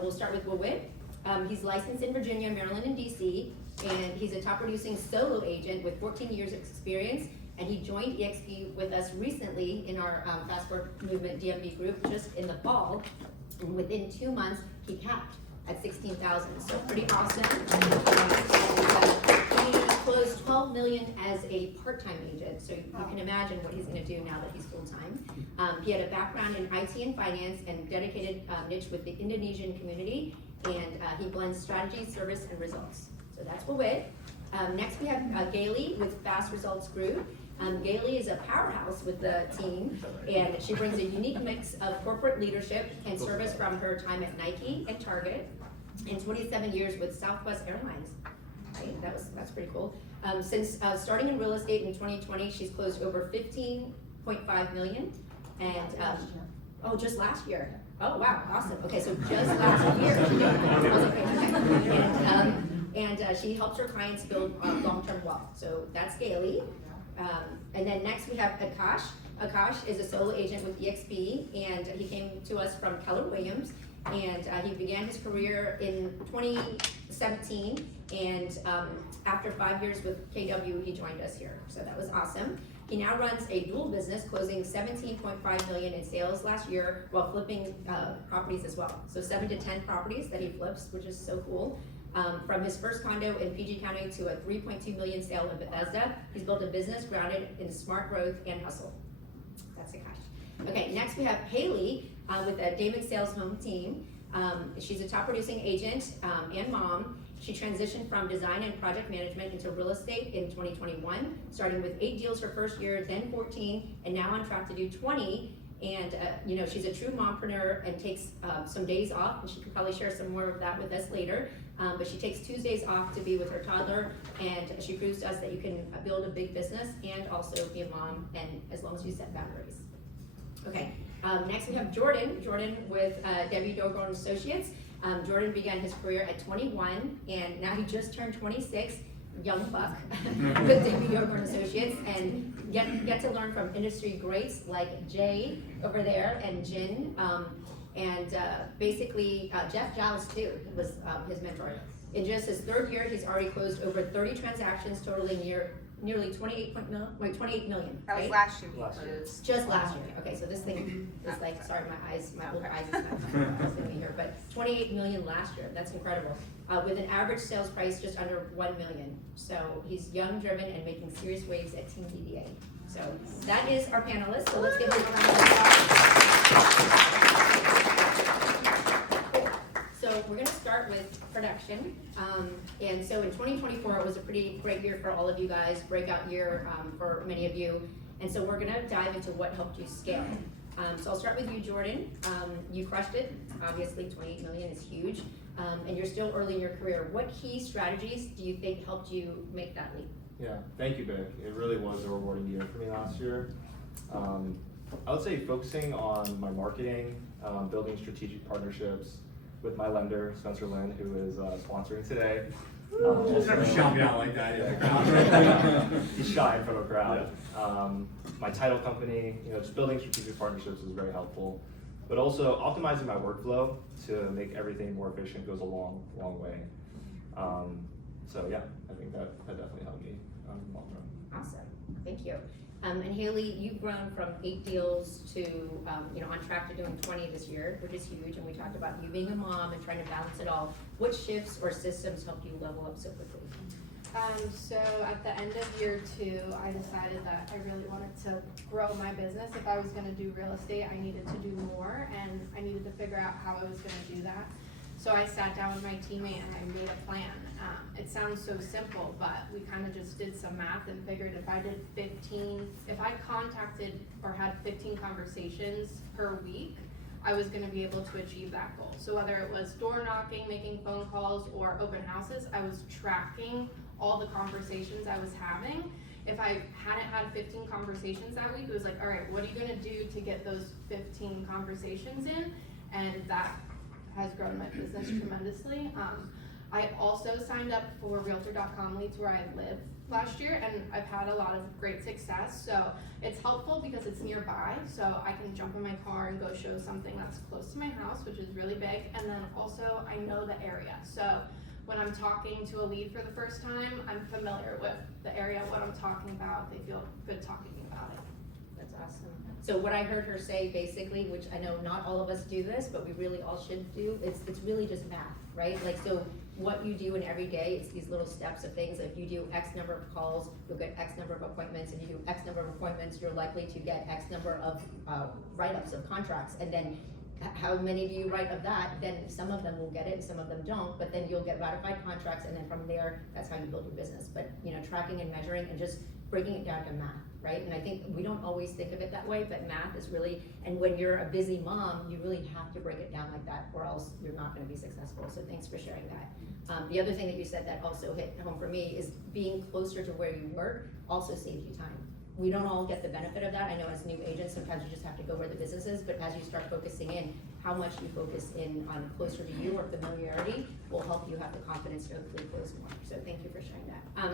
we'll start with Wawit. He's licensed in Virginia, Maryland, and DC, and he's a top producing solo agent with 14 years of experience, and he joined EXP with us recently in our Fast Work Movement DMV group just in the fall, and within 2 months, he capped at 16,000, so pretty awesome. He closed 12 million as a part-time agent, so you can imagine what he's gonna do now that he's full-time. He had a background in IT and finance and dedicated niche with the Indonesian community, and he blends strategy, service, and results. So that's Wawit. Next we have Gailey with Fast Results Group. Gailey is a powerhouse with the team, and she brings a unique mix of corporate leadership and service from her time at Nike and Target, and 27 years with Southwest Airlines. Right? That's pretty cool. Since starting in real estate in 2020, she's closed over 15.5 million, and just last year. Oh wow, awesome. Okay, so just last year. And she helps her clients build long-term wealth. So that's Gailey. And then next we have Akash. Akash is a solo agent with EXP, and he came to us from Keller Williams, and he began his career in 2017, and after 5 years with KW, he joined us here, so that was awesome. He now runs a dual business, closing 17.5 million in sales last year while flipping properties as well. So 7 to 10 properties that he flips, which is so cool. From his first condo in PG County to a 3.2 million sale in Bethesda, he's built a business grounded in smart growth and hustle. That's Akash. Okay, next we have Haley with the Damon Sales Home Team. She's a top producing agent and mom. She transitioned from design and project management into real estate in 2021, starting with 8 deals her first year, then 14, and now on track to do 20. And she's a true mompreneur and takes some days off, and she could probably share some more of that with us later. But she takes Tuesdays off to be with her toddler, and she proves to us that you can build a big business and also be a mom, and as long as you set boundaries. Okay, next we have Jordan. Jordan with Debbie Dogron Associates. Jordan began his career at 21, and now he just turned 26. Young buck with Debbie Dogron Associates, and get to learn from industry greats like Jay over there and Jin, and basically Jeff Giles too was his mentor. In just his 3rd year, he's already closed over 30 transactions, totaling nearly 28 million. That was right? last year. Just last year. Okay, so this thing is like, sorry, my older eyes is not helping me here, but 28 million last year. That's incredible. With an average sales price just under 1 million. So he's young, driven, and making serious waves at Team DBA. So that is our panelists. So let's give them a round of applause. So we're going to start with production. And so in 2024, it was a pretty great year for all of you guys, breakout year for many of you. And so we're going to dive into what helped you scale. So I'll start with you, Jordan. You crushed it. Obviously, 28 million is huge. And you're still early in your career. What key strategies do you think helped you make that leap? Yeah, thank you, Vic. It really was a rewarding year for me last year. I would say focusing on my marketing, building strategic partnerships with my lender, Spencer Lynn, who is sponsoring today. Just never shot me out like that. He's shy in front of a crowd. My title company, just building strategic partnerships is very helpful. But also optimizing my workflow to make everything more efficient goes a long, long way. So yeah, I think that definitely helped me in the long run. Awesome, thank you. And Haley, you've grown from 8 deals to on track to doing 20 this year, which is huge. And we talked about you being a mom and trying to balance it all. What shifts or systems helped you level up so quickly? So at the end of year 2, I decided that I really wanted to grow my business. If I was going to do real estate, I needed to do more, and I needed to figure out how I was going to do that. So I sat down with my teammate and I made a plan. It sounds so simple, but we kind of just did some math and figured if I contacted or had 15 conversations per week, I was going to be able to achieve that goal. So whether it was door knocking, making phone calls, or open houses, I was tracking all the conversations I was having. If I hadn't had 15 conversations that week, it was like, all right, what are you going to do to get those 15 conversations in? And that has grown my business tremendously. I also signed up for Realtor.com leads where I live last year, and I've had a lot of great success. So it's helpful because it's nearby, so I can jump in my car and go show something that's close to my house, which is really big. And then also I know the area, so when I'm talking to a lead for the first time, I'm familiar with the area, what I'm talking about. They feel good talking about it. That's awesome. So what I heard her say basically, which I know not all of us do this, but we really all should do, it's really just math, right? Like, so what you do in every day, it's these little steps of things. If you do X number of calls, you'll get X number of appointments, and you do X number of appointments, you're likely to get X number of write-ups of contracts, and then how many do you write of that? Then some of them will get it, and some of them don't, but then you'll get ratified contracts, and then from there, that's how you build your business. But, you know, tracking and measuring and just breaking it down to math, right? And I think we don't always think of it that way, but math is really, and when you're a busy mom, you really have to break it down like that, or else you're not gonna be successful. So thanks for sharing that. The other thing that you said that also hit home for me is being closer to where you work also saves you time. We don't all get the benefit of that. I know as new agents, sometimes you just have to go where the business is, but as you start focusing in, how much you focus in on closer to you or familiarity will help you have the confidence to hopefully close more. So thank you for sharing that.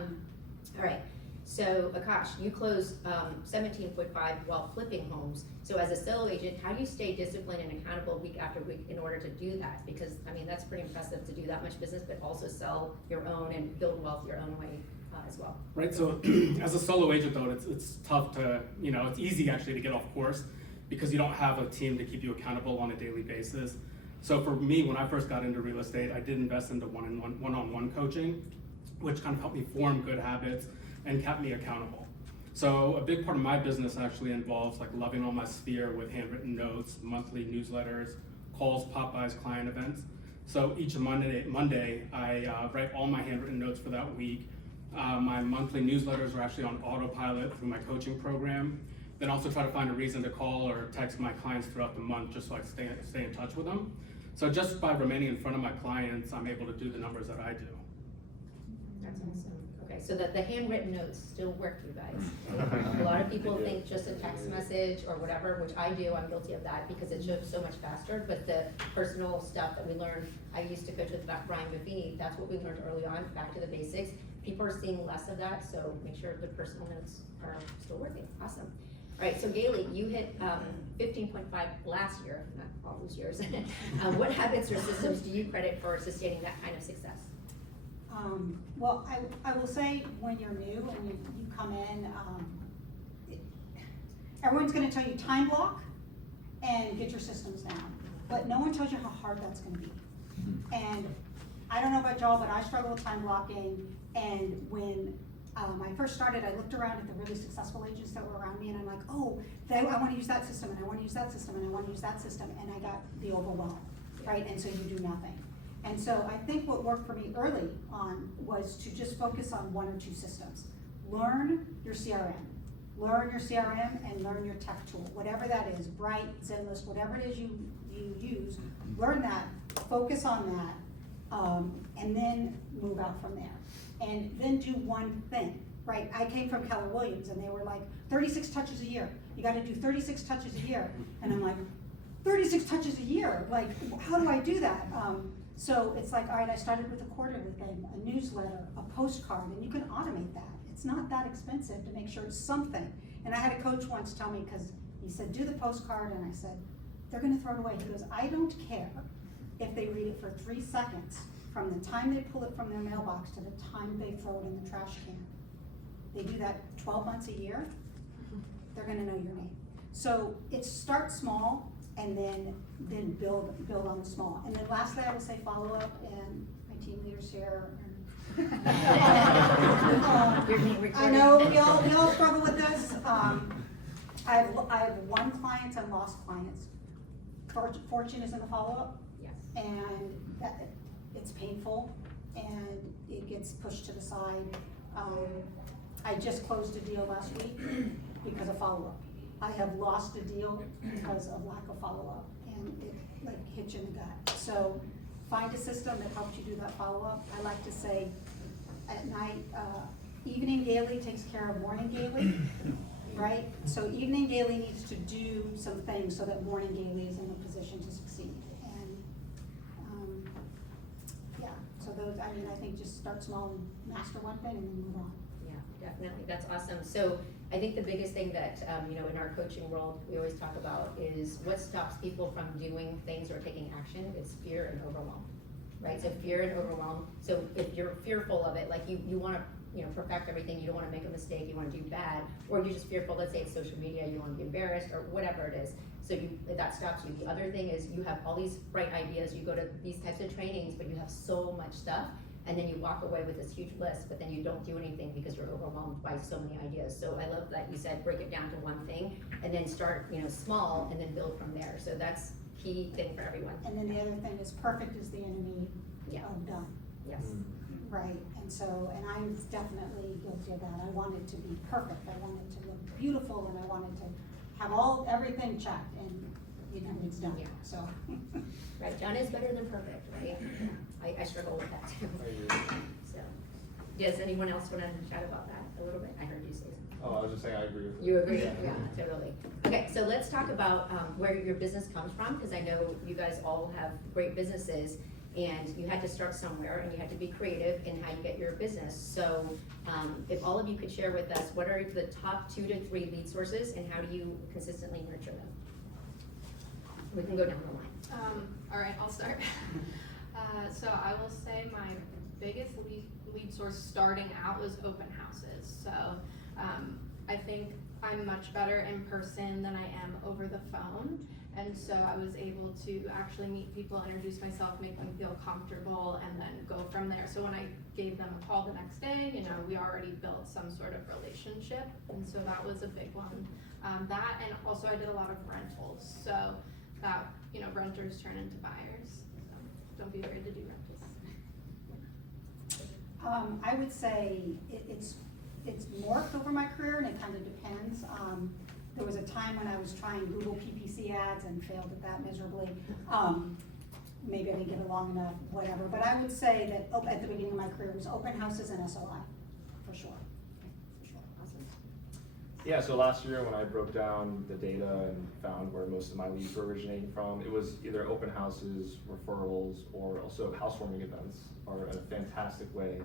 All right, so Akash, you closed 17.5 while flipping homes. So as a solo agent, how do you stay disciplined and accountable week after week in order to do that? Because, I mean, that's pretty impressive to do that much business, but also sell your own and build wealth your own way. As well. Right, so as a solo agent though, it's tough to, you know, it's easy actually to get off course because you don't have a team to keep you accountable on a daily basis. So for me, when I first got into real estate, I did invest into one-on-one coaching, which kind of helped me form good habits and kept me accountable. So a big part of my business actually involves like loving on my sphere with handwritten notes, monthly newsletters, calls, pop-bys, client events. So each Monday I write all my handwritten notes for that week. My monthly newsletters are actually on autopilot through my coaching program. Then also try to find a reason to call or text my clients throughout the month just so I stay in touch with them. So just by remaining in front of my clients, I'm able to do the numbers that I do. That's awesome. Okay, so that the handwritten notes still work, you guys. A lot of people think just a text message or whatever, which I do, I'm guilty of that because it shows so much faster, but the personal stuff that we learned, I used to coach with Brian Buffini, that's what we learned early on, back to the basics. People are seeing less of that, so make sure the personal notes are still working. Awesome. All right, so Gailey, you hit 15.5 last year, not all those years. What habits or systems do you credit for sustaining that kind of success? Well, I will say when you're new and you come in, everyone's gonna tell you time block and get your systems down, but no one tells you how hard that's gonna be. And I don't know about y'all, but I struggle with time blocking, and when I first started, I looked around at the really successful agents that were around me, and I'm like, oh, I wanna use that system, and I wanna use that system, and I wanna use that system, and I got the overwhelm, right? And so you do nothing. And so I think what worked for me early on was to just focus on one or two systems. Learn your CRM. Learn your CRM and learn your tech tool, whatever that is, Bright, Zenlist, whatever it is you use, learn that, focus on that, and then move out from there. And then do one thing, right? I came from Keller Williams and they were like, 36 touches a year. You gotta do 36 touches a year. And I'm like, 36 touches a year? Like, how do I do that? So it's like, all right, I started with a quarterly thing, a newsletter, a postcard, and you can automate that. It's not that expensive to make sure it's something. And I had a coach once tell me, because he said, do the postcard, and I said, they're gonna throw it away. He goes, I don't care if they read it for 3 seconds from the time they pull it from their mailbox to the time they throw it in the trash can. They do that 12 months a year, they're gonna know your name. So it starts small, and then build on the small. And then lastly, I would say follow up, and my team leaders here. I know we all struggle with this. I have won clients and lost clients. Fortune is in the follow up. Yes. And it's painful, and it gets pushed to the side. I just closed a deal last week because of follow up. I have lost a deal because of lack of follow-up, and it like hits you in the gut. So find a system that helps you do that follow-up. I like to say at night, evening daily takes care of morning daily, right? So evening daily needs to do some things so that morning daily is in a position to succeed. And yeah, so those, I mean, I think just start small and master one thing and then move on. Yeah, definitely, that's awesome. So I think the biggest thing that, you know, in our coaching world, we always talk about is what stops people from doing things or taking action. It's fear and overwhelm, right? So fear and overwhelm. So if you're fearful of it, like you wanna, you know, perfect everything, you don't wanna make a mistake, you wanna do bad, or you're just fearful, let's say it's social media, you wanna be embarrassed, or whatever it is. So that stops you. The other thing is you have all these bright ideas, you go to these types of trainings, but you have so much stuff, and then you walk away with this huge list, but then you don't do anything because you're overwhelmed by so many ideas. So I love that you said break it down to one thing, and then start, you know, small, and then build from there. So that's key thing for everyone. And then the other thing is perfect is the enemy Yeah. of done, Yes. right? And so, and I'm definitely guilty of that. I want it to be perfect, I want it to look beautiful, and I want it to have everything checked, and, you know, it's done, Yeah. so. Right, done is better than perfect, right? I struggle with that too. So, does anyone else wanna chat about that a little bit? I heard you say something. Oh, I was just saying, I agree with You agree? Yeah, totally. Okay, so let's talk about where your business comes from, because I know you guys all have great businesses, and you had to start somewhere, and you had to be creative in how you get your business. So, if all of you could share with us, what are the top 2 to 3 lead sources, and how do you consistently nurture them? We can go down the line. All right, I'll start. So I will say my biggest lead source starting out was open houses. So I think I'm much better in person than I am over the phone. And so I was able to actually meet people, introduce myself, make them feel comfortable, and then go from there. So when I gave them a call the next day, you know, we already built some sort of relationship. And so that was a big one. That, and also I did a lot of rentals. So that, you know, renters turn into buyers. So don't be afraid to do rentals. I would say it's morphed over my career, and it kind of depends. There was a time when I was trying Google PPC ads and failed at that miserably. Maybe I didn't get it long enough, whatever. But I would say that at the beginning of my career was open houses and SOI, for sure. For sure. Awesome. Yeah, so last year when I broke down the data and found where most of my leads were originating from, it was either open houses, referrals, or also housewarming events are a fantastic way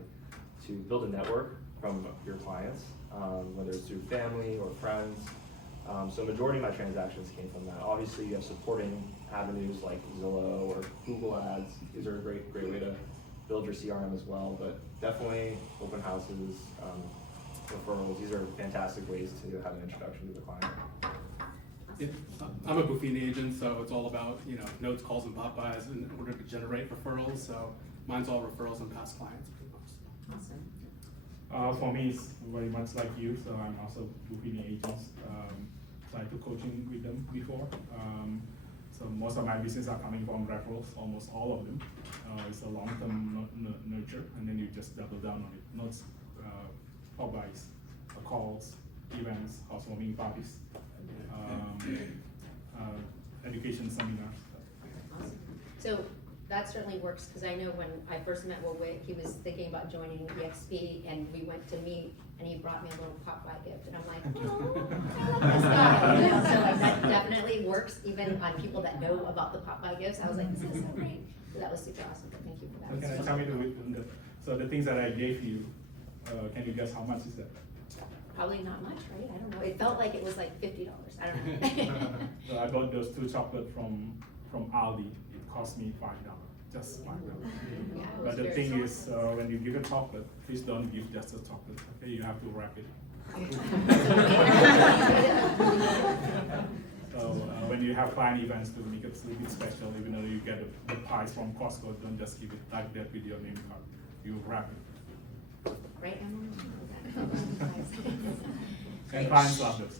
to build a network from your clients, whether it's through family or friends. So majority of my transactions came from that. Obviously you have supporting avenues like Zillow or Google ads. These are a great way to build your CRM as well, but definitely open houses, referrals, these are fantastic ways to have an introduction to the client. Yeah, I'm a Buffini agent, so it's all about, you know, notes, calls, and pop-bys in order to generate referrals. So mine's all referrals and past clients, pretty much. Awesome. For me, it's very much like you, so I'm also Buffini agents. So I took coaching with them before. So most of my business are coming from referrals, almost all of them. It's a long-term nurture, and then you just double down on it. Not pop-bys, calls, events, housewarming parties, education seminars. Awesome. So that certainly works, because I know when I first met Will Witt, he was thinking about joining EXP, and we went to meet, and he brought me a little pop-by gift, and I'm like, oh, I love this guy. You know, so that definitely works even on people that know about the pop-by gifts. I was like, this is so great. So that was super awesome. Thank you for that. Can you tell me so the things that I gave you, can you guess how much is that? Probably not much, right? I don't know. It felt like it was like $50. I don't know. So I bought those 2 chocolates from Aldi. It cost me $5, just $5. Yeah, it was But the very thing is, thoughtful. when you give a chocolate, please don't give just a chocolate. Okay, you have to wrap it. So when you have client events, to make it a little bit special, even though you get the pies from Costco, don't just give it like that with your name card. You wrap it. Right, Emily? And clients love this.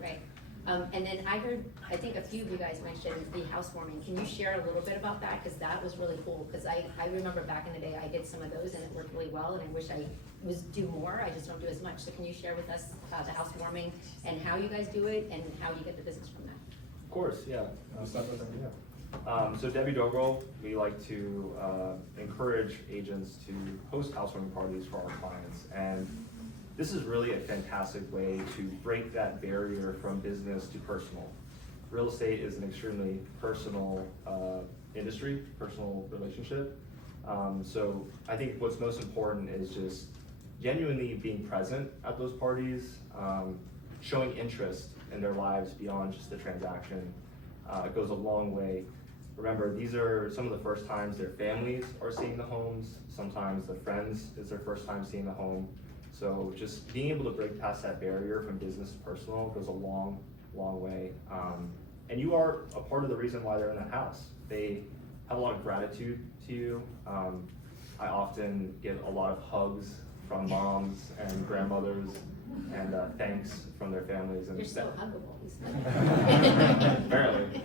Right. And then I think a few of you guys mentioned the housewarming. Can you share a little bit about that? Because that was really cool. Because I remember back in the day, I did some of those and it worked really well, and I wish I do more. I just don't do as much. So can you share with us the housewarming and how you guys do it and how you get the business from that? Of course, yeah. So Debbie Dogrel, we like to encourage agents to host housewarming parties for our clients, and this is really a fantastic way to break that barrier from business to personal. Real estate is an extremely personal industry, personal relationship, So I think what's most important is just genuinely being present at those parties, showing interest in their lives beyond just the transaction. It goes a long way. Remember, these are some of the first times their families are seeing the homes. Sometimes the friends is their first time seeing the home. So just being able to break past that barrier from business to personal goes a long, long way. And you are a part of the reason why they're in that house. They have a lot of gratitude to you. I often get a lot of hugs from moms and grandmothers and thanks from their families. And You're so huggable. Apparently.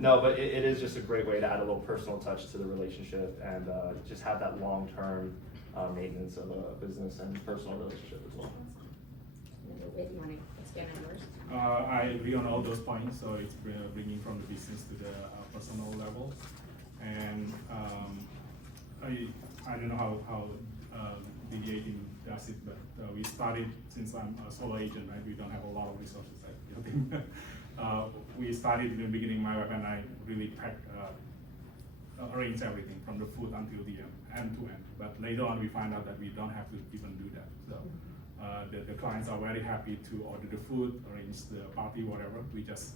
No, but it is just a great way to add a little personal touch to the relationship and just have that long-term maintenance of a business and personal relationship as well. Wait, you want to expand on yours? I agree on all those points, so it's bringing from the business to the personal level. And I don't know how DD18 does it, but we started, since I'm a solo agent, right, we don't have a lot of resources. I think. We started in the beginning, my wife and I really arranged everything from the food until the end to end. But later on, we find out that we don't have to even do that. So the clients are very happy to order the food, arrange the party, whatever. We just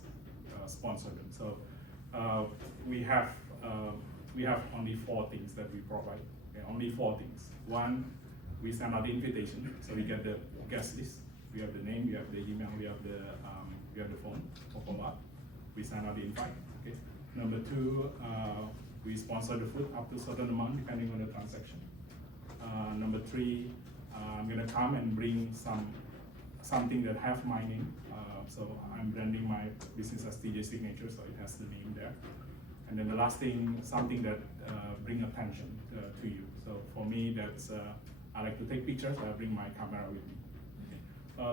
sponsor them. So we have only 4 things that we provide. Okay, only 4 things. One, we send out the invitation, so we get the guest list. We have the name, we have the email, we have the phone for follow-up. We send out the invite. Okay. Number 2, we sponsor the food up to a certain amount depending on the transaction. Number 3, I'm gonna come and bring something that has my name. So I'm branding my business as TJ Signature, so it has the name there. And then the last thing, something that bring attention to you. So for me, that's I like to take pictures. So I bring my camera with me.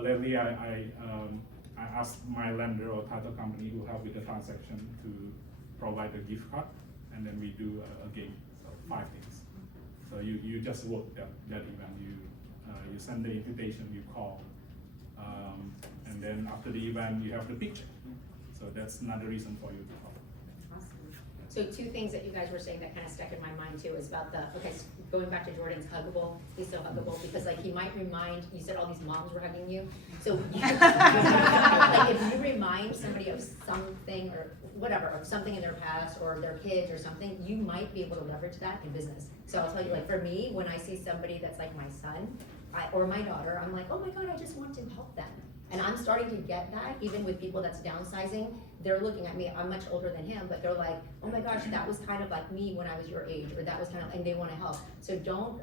Lately, I asked my lender or title company who help with the transaction to provide a gift card, and then we do a game. So 5 things. So you just work that event. You send the invitation, you call, and then after the event, you have the picture. So that's another reason for you to call. Awesome. So 2 things that you guys were saying that kind of stuck in my mind too is about okay, so going back to Jordan's huggable, he's so huggable because like he might remind, you said all these moms were hugging you. So like if you remind somebody of something or whatever, of something in their past or their kids or something, you might be able to leverage that in business. So I'll tell you, like for me, when I see somebody that's like my son or my daughter, I'm like, oh my God, I just want to help them. And I'm starting to get that even with people that's downsizing. They're looking at me, I'm much older than him, but they're like, oh my gosh, that was kind of like me when I was your age, or that was kind of, and they want to help. So don't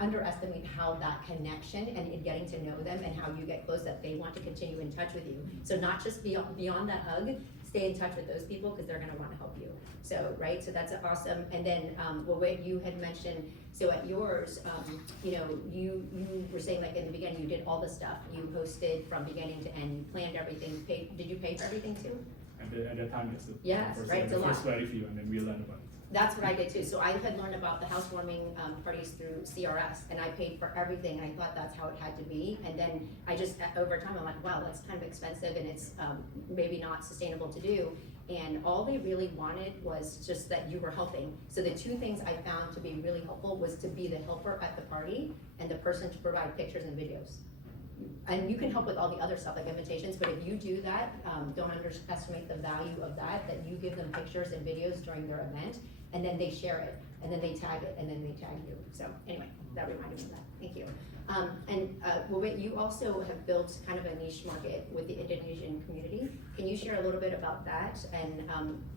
underestimate how that connection and getting to know them and how you get close, that they want to continue in touch with you. So not just beyond that hug, stay in touch with those people because they're going to want to help you. So, right, so that's awesome. And then what you had mentioned, so at yours, you know, you were saying like in the beginning, you did all the stuff. You hosted from beginning to end, you planned everything. Did you pay for everything too? At that time, Yes, right, it's a lot. First very few, and then we learn about it. That's what I did too. So I had learned about the housewarming parties through CRS, and I paid for everything. I thought that's how it had to be. And then I just, over time, I'm like, wow, that's kind of expensive, and it's maybe not sustainable to do. And all they really wanted was just that you were helping. So the 2 things I found to be really helpful was to be the helper at the party and the person to provide pictures and videos. And you can help with all the other stuff like invitations, but if you do that, don't underestimate the value of that you give them pictures and videos during their event, and then they share it, and then they tag it, and then they tag you. So anyway, that reminded me of that. Thank you. Wait, you also have built kind of a niche market with the Indonesian community. Can you share a little bit about that, and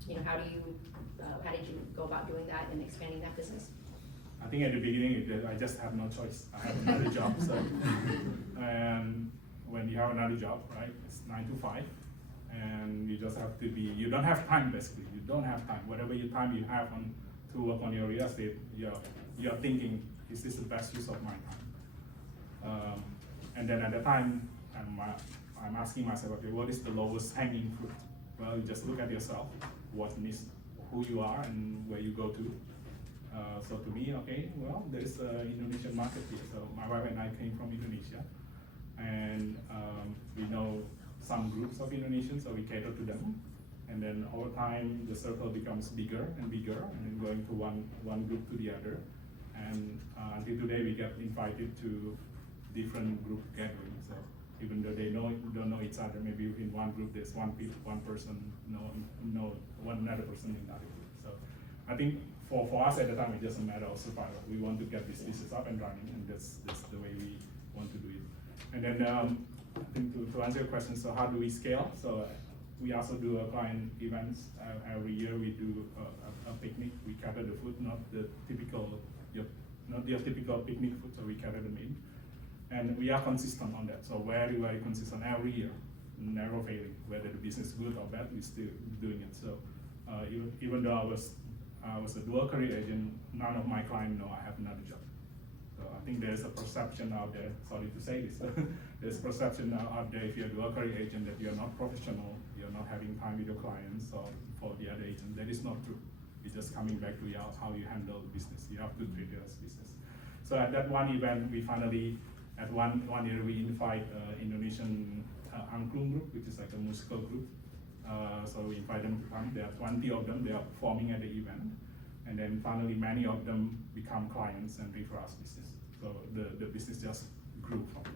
you know, how did you go about doing that and expanding that business? I think at the beginning, I just have no choice. I have another job, so, and when you have another job, right, it's 9 to 5, and you just have to be, you don't have time basically, you don't have time. Whatever your time you have to work on your real estate, you're thinking, is this the best use of my time? And then at the time, I'm asking myself, okay, what is the lowest hanging fruit? Well, you just look at yourself, who you are and where you go to. So to me, okay, well, there's an Indonesian market here. So my wife and I came from Indonesia, and we know some groups of Indonesians, so we cater to them. And then over time, the circle becomes bigger and bigger, and then going to one group to the other. And until today, we get invited to different group gatherings. So even though they don't know each other, maybe in one group there's one person know one another person in that group. So I think for us at the time, it's just a matter of survival. We want to get this business up and running, and that's the way we want to do it. And then I think to answer your question, so how do we scale? So we also do client events. Every year we do a picnic. We cater the food, not your typical picnic food, so we cater them in. And we are consistent on that, so very, very consistent every year, never failing. Whether the business is good or bad, we're still doing it. So even though I was a dual career agent, none of my clients know I have another job. So I think there's a perception out there, sorry to say this, there's a perception out there if you're a dual career agent that you're not professional, you're not having time with your clients or for the other agent. That is not true. It's just coming back to how you handle the business. You have to treat it as business. So at that one event, we finally, at one year, we invite Indonesian angklung group, which is like a musical group. So we invite them to come. There are 20 of them. They are performing at the event. And then finally, many of them become clients and refer us business. So the business just grew from there.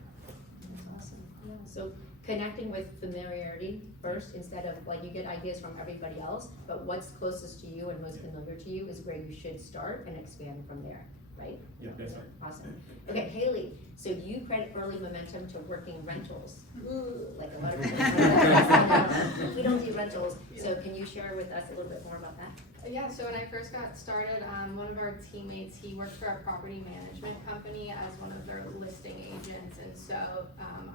That's awesome. Yeah. So connecting with familiarity first, instead of like you get ideas from everybody else, but what's closest to you and most familiar to you is where you should start and expand from there, right? Yeah, that's right. Awesome. Okay, Haley, so you credit early momentum to working rentals. Ooh, like a lot of people. We don't do rentals. So can you share with us a little bit more about that? Yeah, so when I first got started, one of our teammates, he worked for a property management company as one of their listing agents, and so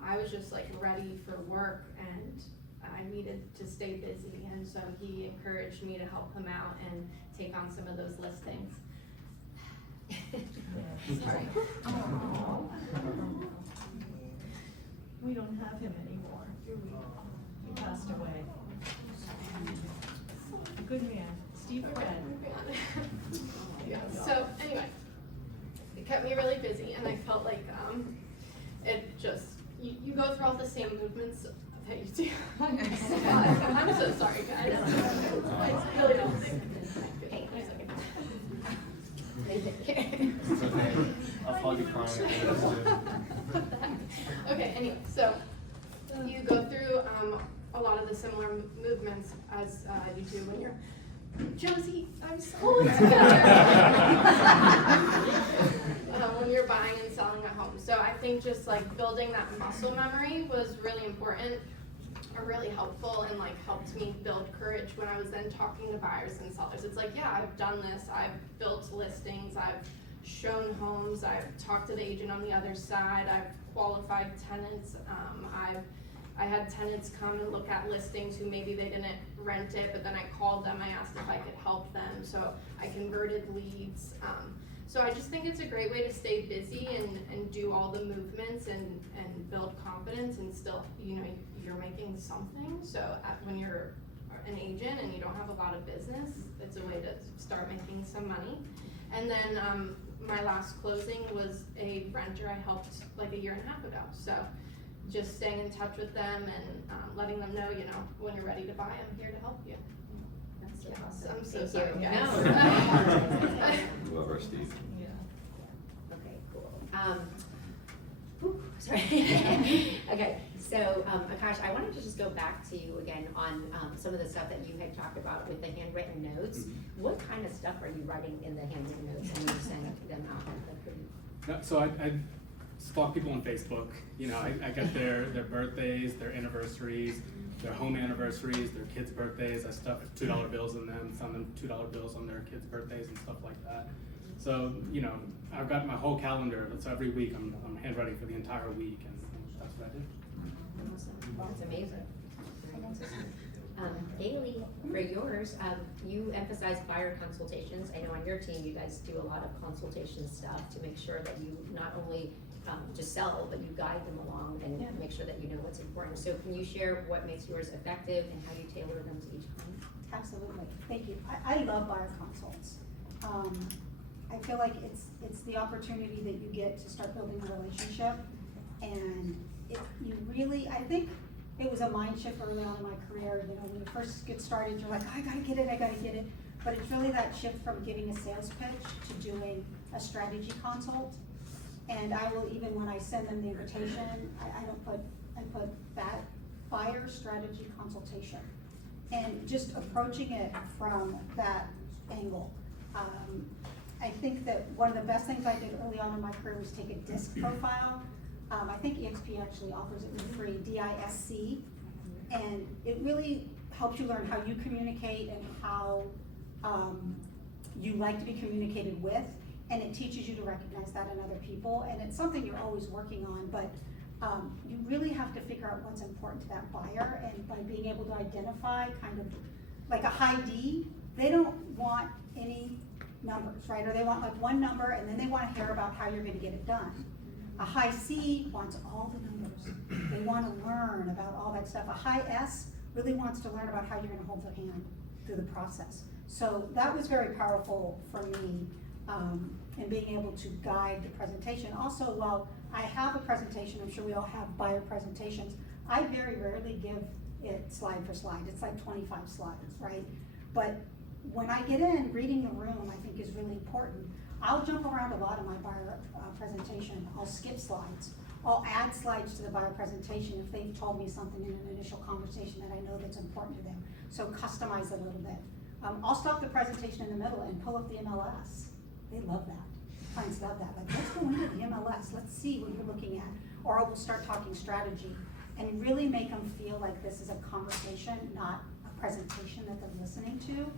I was just like ready for work and I needed to stay busy, and so he encouraged me to help him out and take on some of those listings. Sorry. We don't have him anymore, do we? He passed away. A good man, Steve Fred. Yeah, so anyway, it kept me really busy, and I felt like it just, you go through all the same movements that you do. I'm so sorry, guys. I really don't think. Hey, wait a second. I'll call you crying. Okay, anyway, so you go through a lot of the similar movements as you do when you're Josie, I'm so when you're buying and selling a home. So I think just like building that muscle memory was really important or really helpful, and like helped me build courage when I was then talking to buyers and sellers. It's like, yeah, I've done this, I've built listings, I've shown homes, I've talked to the agent on the other side, I've qualified tenants, I had tenants come and look at listings who maybe they didn't rent it, but then I called them, I asked if I could help them, so I converted leads. So I just think it's a great way to stay busy and do all the movements and build confidence, and still, you know, you're making something. So when you're an agent and you don't have a lot of business, it's a way to start making some money. And then my last closing was a renter I helped like 1.5 years ago. So just staying in touch with them and letting them know, you know, when you're ready to buy, I'm here to help you. That's so awesome. I'm so Thank sorry, you. guys. No. Love our Steve. Okay, cool. Sorry. Okay, so Akash, I wanted to just go back to you again on some of the stuff that you had talked about with the handwritten notes. Mm-hmm. What kind of stuff are you writing in the handwritten notes and you're sending them out? So I stalk people on Facebook. You know, I get their birthdays, their anniversaries, their home anniversaries, their kids' birthdays. I stuff $2 bills in them, send them $2 bills on their kids' birthdays and stuff like that. So, you know, I've got my whole calendar. So every week I'm handwriting for the entire week, and that's what I do. Awesome. That's amazing. Very consistent. Haley, for yours, you emphasize buyer consultations. I know on your team you guys do a lot of consultation stuff to make sure that you not only just sell, but you guide them along and make sure that you know what's important. So can you share what makes yours effective and how you tailor them to each client? Absolutely, thank you. I love buyer consults. I feel like it's the opportunity that you get to start building a relationship, and you really, I think it was a mind shift early on in my career. You know, when you first get started, you're like, I gotta get it. But it's really that shift from giving a sales pitch to doing a strategy consult. And I will, even when I send them the invitation, I put that buyer strategy consultation. And just approaching it from that angle. I think that one of the best things I did early on in my career was take a DISC profile. I think EXP actually offers it for free, DISC. And it really helps you learn how you communicate and how you like to be communicated with. And it teaches you to recognize that in other people. And it's something you're always working on, but you really have to figure out what's important to that buyer. And by being able to identify kind of like a high D, they don't want any numbers, right? Or they want like one number and then they want to hear about how you're gonna get it done. A high C wants all the numbers. They want to learn about all that stuff. A high S really wants to learn about how you're gonna hold their hand through the process. So that was very powerful for me in being able to guide the presentation. Also, while I have a presentation, I'm sure we all have buyer presentations, I very rarely give it slide for slide. It's like 25 slides, right? But when I get in, reading the room I think is really important. I'll jump around a lot in my buyer presentation. I'll skip slides. I'll add slides to the buyer presentation if they've told me something in an initial conversation that I know that's important to them. So customize a little bit. I'll stop the presentation in the middle and pull up the MLS. They love that. Clients love that. Like, let's go into the MLS. Let's see what you're looking at. Or I will start talking strategy and really make them feel like this is a conversation, not a presentation that they're listening to.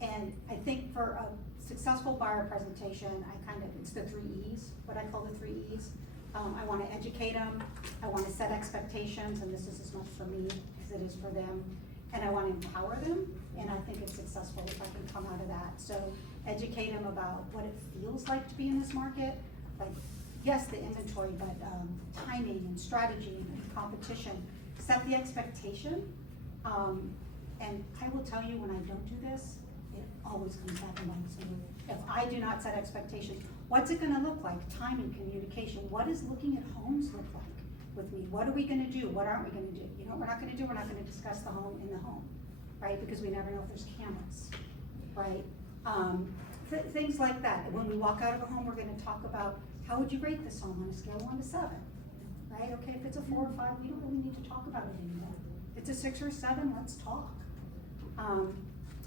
And I think for a successful buyer presentation, it's the 3 E's, what I call the 3 E's. I wanna educate them, I wanna set expectations, and this is as much for me as it is for them. And I wanna empower them, and I think it's successful if I can come out of that. So educate them about what it feels like to be in this market. Like, yes, the inventory, but timing and strategy and competition. Set the expectation. And I will tell you, when I don't do this, it always comes back and bites me. If I do not set expectations, what's it gonna look like? Timing, communication. What does looking at homes look like with me? What are we gonna do? What aren't we gonna do? You know what we're not gonna do? We're not gonna discuss the home in the home, right? Because we never know if there's cameras, right? Things like that. When we walk out of a home, we're gonna talk about, how would you rate this home on a scale of 1 to 7, right? Okay, if it's a 4 or 5, we don't really need to talk about it anymore. If it's a 6 or a 7, let's talk.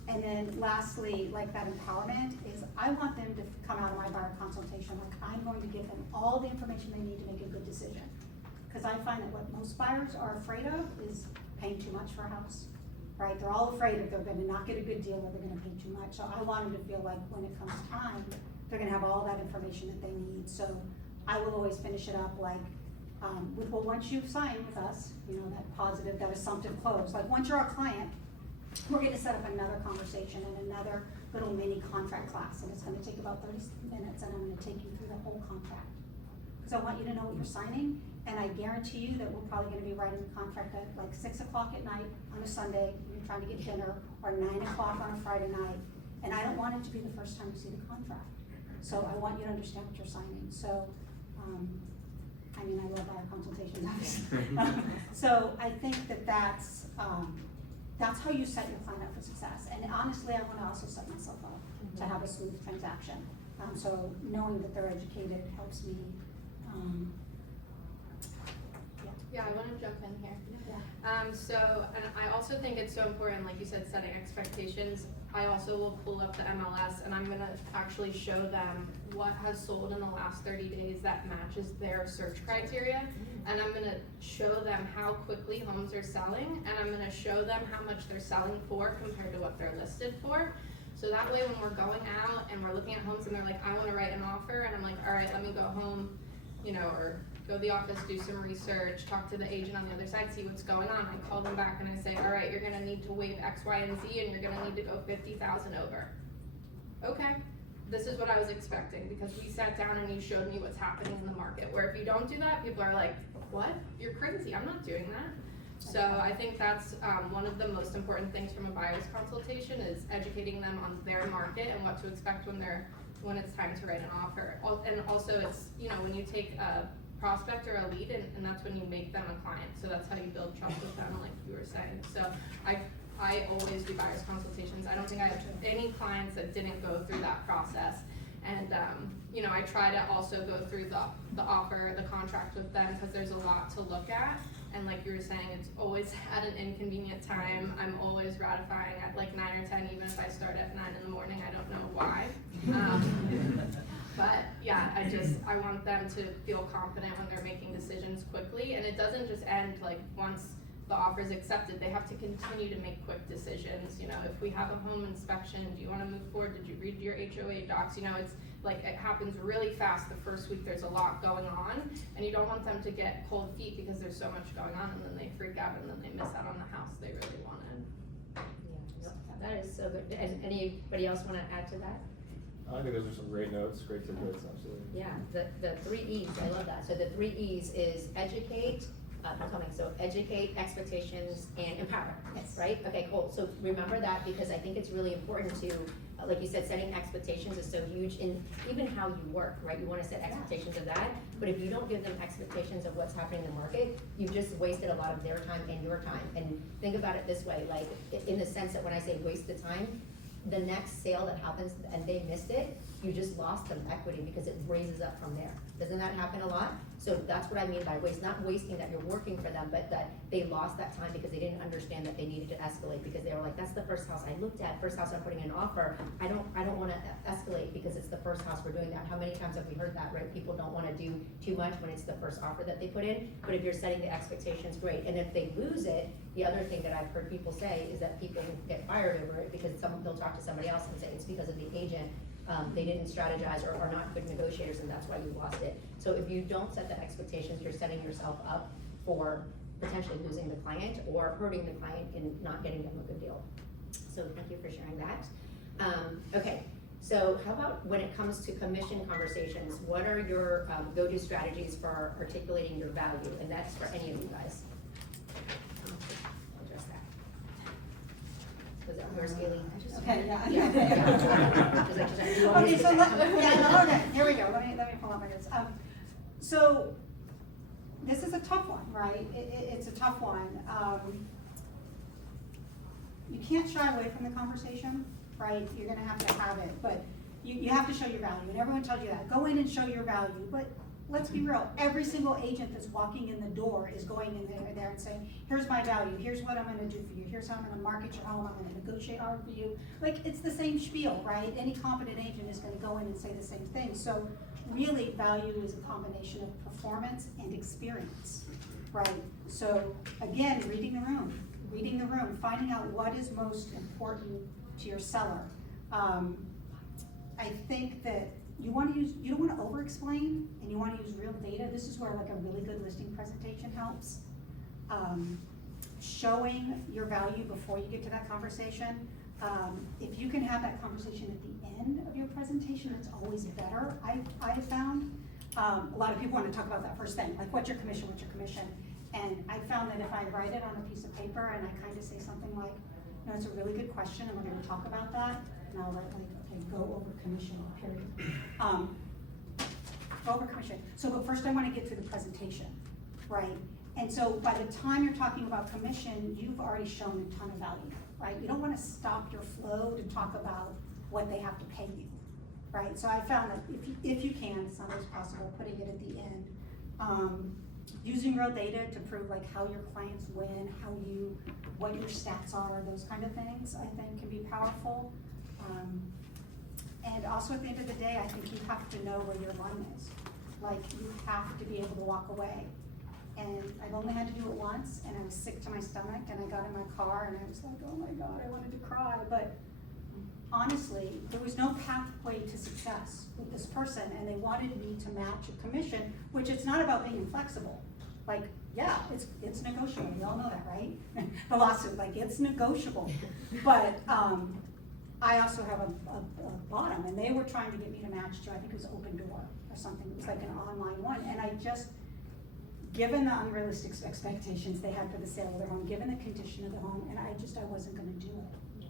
And then lastly, like that empowerment is, I want them to come out of my buyer consultation like I'm going to give them all the information they need to make a good decision. Because I find that what most buyers are afraid of is paying too much for a house, right? They're all afraid if they're gonna not get a good deal or they're gonna pay too much. So I want them to feel like when it comes time, they're gonna have all that information that they need. So I will always finish it up like, with, well, once you've signed with us, you know, that positive, that assumptive close. Like, once you're our client, we're gonna set up another conversation and another little mini contract class, and it's gonna take about 30 minutes, and I'm gonna take you through the whole contract. Because I want you to know what you're signing, and I guarantee you that we're probably gonna be writing the contract at like 6 o'clock at night on a Sunday, when you're trying to get dinner, or 9 o'clock on a Friday night, and I don't want it to be the first time you see the contract. So I want you to understand what you're signing. So, I mean, I love our consultations, obviously. So I think that that's how you set your client up for success. And honestly, I want to also set myself up to have a smooth transaction. So knowing that they're educated helps me. Yeah, I want to jump in here. Yeah. And I also think it's so important, like you said, setting expectations. I also will pull up the MLS and I'm gonna actually show them what has sold in the last 30 days that matches their search criteria. And I'm gonna show them how quickly homes are selling, and I'm gonna show them how much they're selling for compared to what they're listed for. So that way when we're going out and we're looking at homes and they're like, I wanna write an offer, and I'm like, all right, let me go home, you know, or go to the office, do some research, talk to the agent on the other side, see what's going on. I call them back and I say, all right, you're gonna need to waive X, Y, and Z, and you're gonna need to go 50,000 over. Okay, this is what I was expecting, because we sat down and you showed me what's happening in the market. Where if you don't do that, people are like, what? You're crazy, I'm not doing that. So I think that's one of the most important things from a buyer's consultation, is educating them on their market and what to expect when it's time to write an offer. And also, it's, you know, when you take a prospect or a lead, and that's when you make them a client. So that's how you build trust with them, like you were saying. So I always do buyer's consultations. I don't think I have any clients that didn't go through that process. And you know, I try to also go through the offer, the contract with them, because there's a lot to look at. And like you were saying, it's always at an inconvenient time. I'm always ratifying at like 9 or 10, even if I start at 9 in the morning. I don't know why. But yeah, I want them to feel confident when they're making decisions quickly. And it doesn't just end like once the offer is accepted. They have to continue to make quick decisions. You know, if we have a home inspection, do you want to move forward? Did you read your HOA docs? You know, it's like it happens really fast the first week. There's a lot going on, and you don't want them to get cold feet because there's so much going on, and then they freak out, and then they miss out on the house they really wanted. Yeah, that is so good. And anybody else want to add to that? I think those are some great notes, great tidbits, absolutely. Yeah, the 3 E's, I love that. So the 3 E's is educate, so educate, expectations, and empower, Yes. right? Okay, cool. So remember that, because I think it's really important to, like you said, setting expectations is so huge in even how you work, right? You wanna set expectations of that, but if you don't give them expectations of what's happening in the market, you've just wasted a lot of their time and your time. And think about it this way, like in the sense that when I say waste the time, the next sale that happens and they missed it, you just lost them equity because it raises up from there. Doesn't that happen a lot? So that's what I mean by waste, not wasting that you're working for them, but that they lost that time because they didn't understand that they needed to escalate, because they were like, that's the first house I looked at, first house I'm putting an offer. I don't wanna escalate because it's the first house we're doing that. How many times have we heard that, right? People don't wanna do too much when it's the first offer that they put in, but if you're setting the expectations, great. And if they lose it, the other thing that I've heard people say is that people get fired over it because they'll talk to somebody else and say it's because of the agent. They didn't strategize or are not good negotiators, and that's why you lost it. So if you don't set the expectations, you're setting yourself up for potentially losing the client or hurting the client and not getting them a good deal. So thank you for sharing that. Okay, so how about when it comes to commission conversations, what are your go-to strategies for articulating your value? And that's for any of you guys. I'll address that. Was that yours, Haley? Okay, yeah. Yeah. She's like, Okay, so okay, here we go, let me pull up my notes. So, this is a tough one, right? It's a tough one. You can't shy away from the conversation, right? You're gonna have to have it, but you have to show your value, and everyone tells you that. Go in and show your value, but let's be real, every single agent that's walking in the door is going in there and saying, here's my value, here's what I'm gonna do for you, here's how I'm gonna market your home, I'm gonna negotiate hard for you. Like, it's the same spiel, right? Any competent agent is gonna go in and say the same thing. So really, value is a combination of performance and experience, right? So again, reading the room, finding out what is most important to your seller. I think that you don't want to over-explain, and you want to use real data. This is where like a really good listing presentation helps. Showing your value before you get to that conversation. If you can have that conversation at the end of your presentation, it's always better, I've found. A lot of people want to talk about that first thing, like what's your commission? And I found that if I write it on a piece of paper and I kind of say something like, you know, it's a really good question and we're going to talk about that, and I'll write like, okay, go over commission, period. Go over commission. So, but first I want to get through the presentation, right? And so by the time you're talking about commission, you've already shown a ton of value, right? You don't want to stop your flow to talk about what they have to pay you, right? So I found that if you can, it's not always possible, putting it at the end. Using real data to prove like how your clients win, what your stats are, those kind of things, I think can be powerful. And also at the end of the day, I think you have to know where your run is. Like, you have to be able to walk away. And I've only had to do it once, and I was sick to my stomach, and I got in my car, and I was like, oh my God, I wanted to cry. But honestly, there was no pathway to success with this person, and they wanted me to match a commission, which it's not about being inflexible. Like, yeah, it's negotiable, we all know that, right? The lawsuit, like, it's negotiable. But I also have a bottom, and they were trying to get me to match to, I think it was Open Door or something, it was like an online one, and I just, given the unrealistic expectations they had for the sale of their home, given the condition of the home, and I wasn't gonna do it.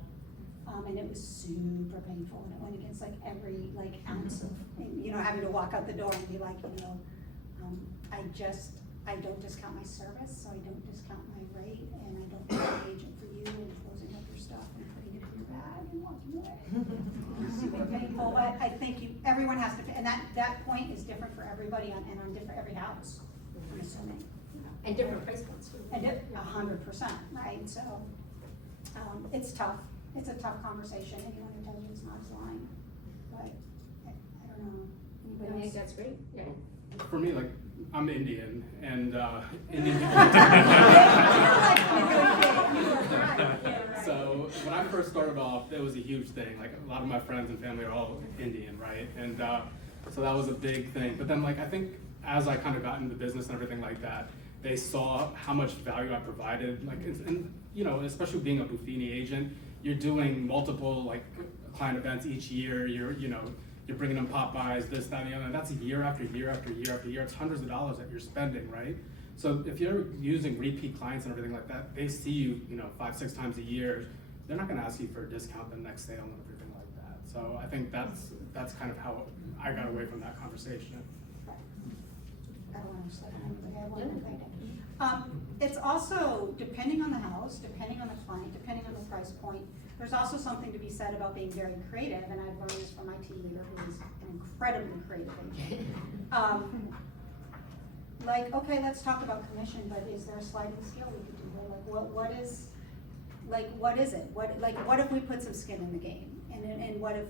And it was super painful, and it went against like every like ounce of, you know, having to walk out the door and be like, you know, I don't discount my service, so I don't discount my rate, and I don't be an agent for you and closing up your stuff and putting it in your bag and walking away. Super painful, but I think everyone has to, and that point is different for everybody and on different, every house, I'm assuming. And different price points too. And 100%, right? So, it's tough. It's a tough conversation. Anyone who tells you it's not is lying. But I don't know. I Anybody think else? that's great, yeah. For me, like, I'm Indian, and Indian So when I first started off, it was a huge thing. Like, a lot of my friends and family are all Indian, right? And so that was a big thing. But then, like, I think as I kind of got into business and everything like that, they saw how much value I provided. Like, and you know, especially being a Buffini agent, you're doing multiple like client events each year. You're bringing them Popeyes, this, that, and the other. And that's year after year after year after year. It's hundreds of dollars that you're spending, right? So if you're using repeat clients and everything like that, they see you, 5-6 times a year. They're not going to ask you for a discount the next sale and everything like that. So I think that's kind of how I got away from that conversation. I don't understand. I have one more thing. It's also, depending on the house, depending on the client, depending on the price point, there's also something to be said about being very creative, and I've learned this from my team leader, who is an incredibly creative agent. Like, okay, let's talk about commission, but is there a sliding scale we could do? Like, what is it? What if we put some skin in the game? And what if,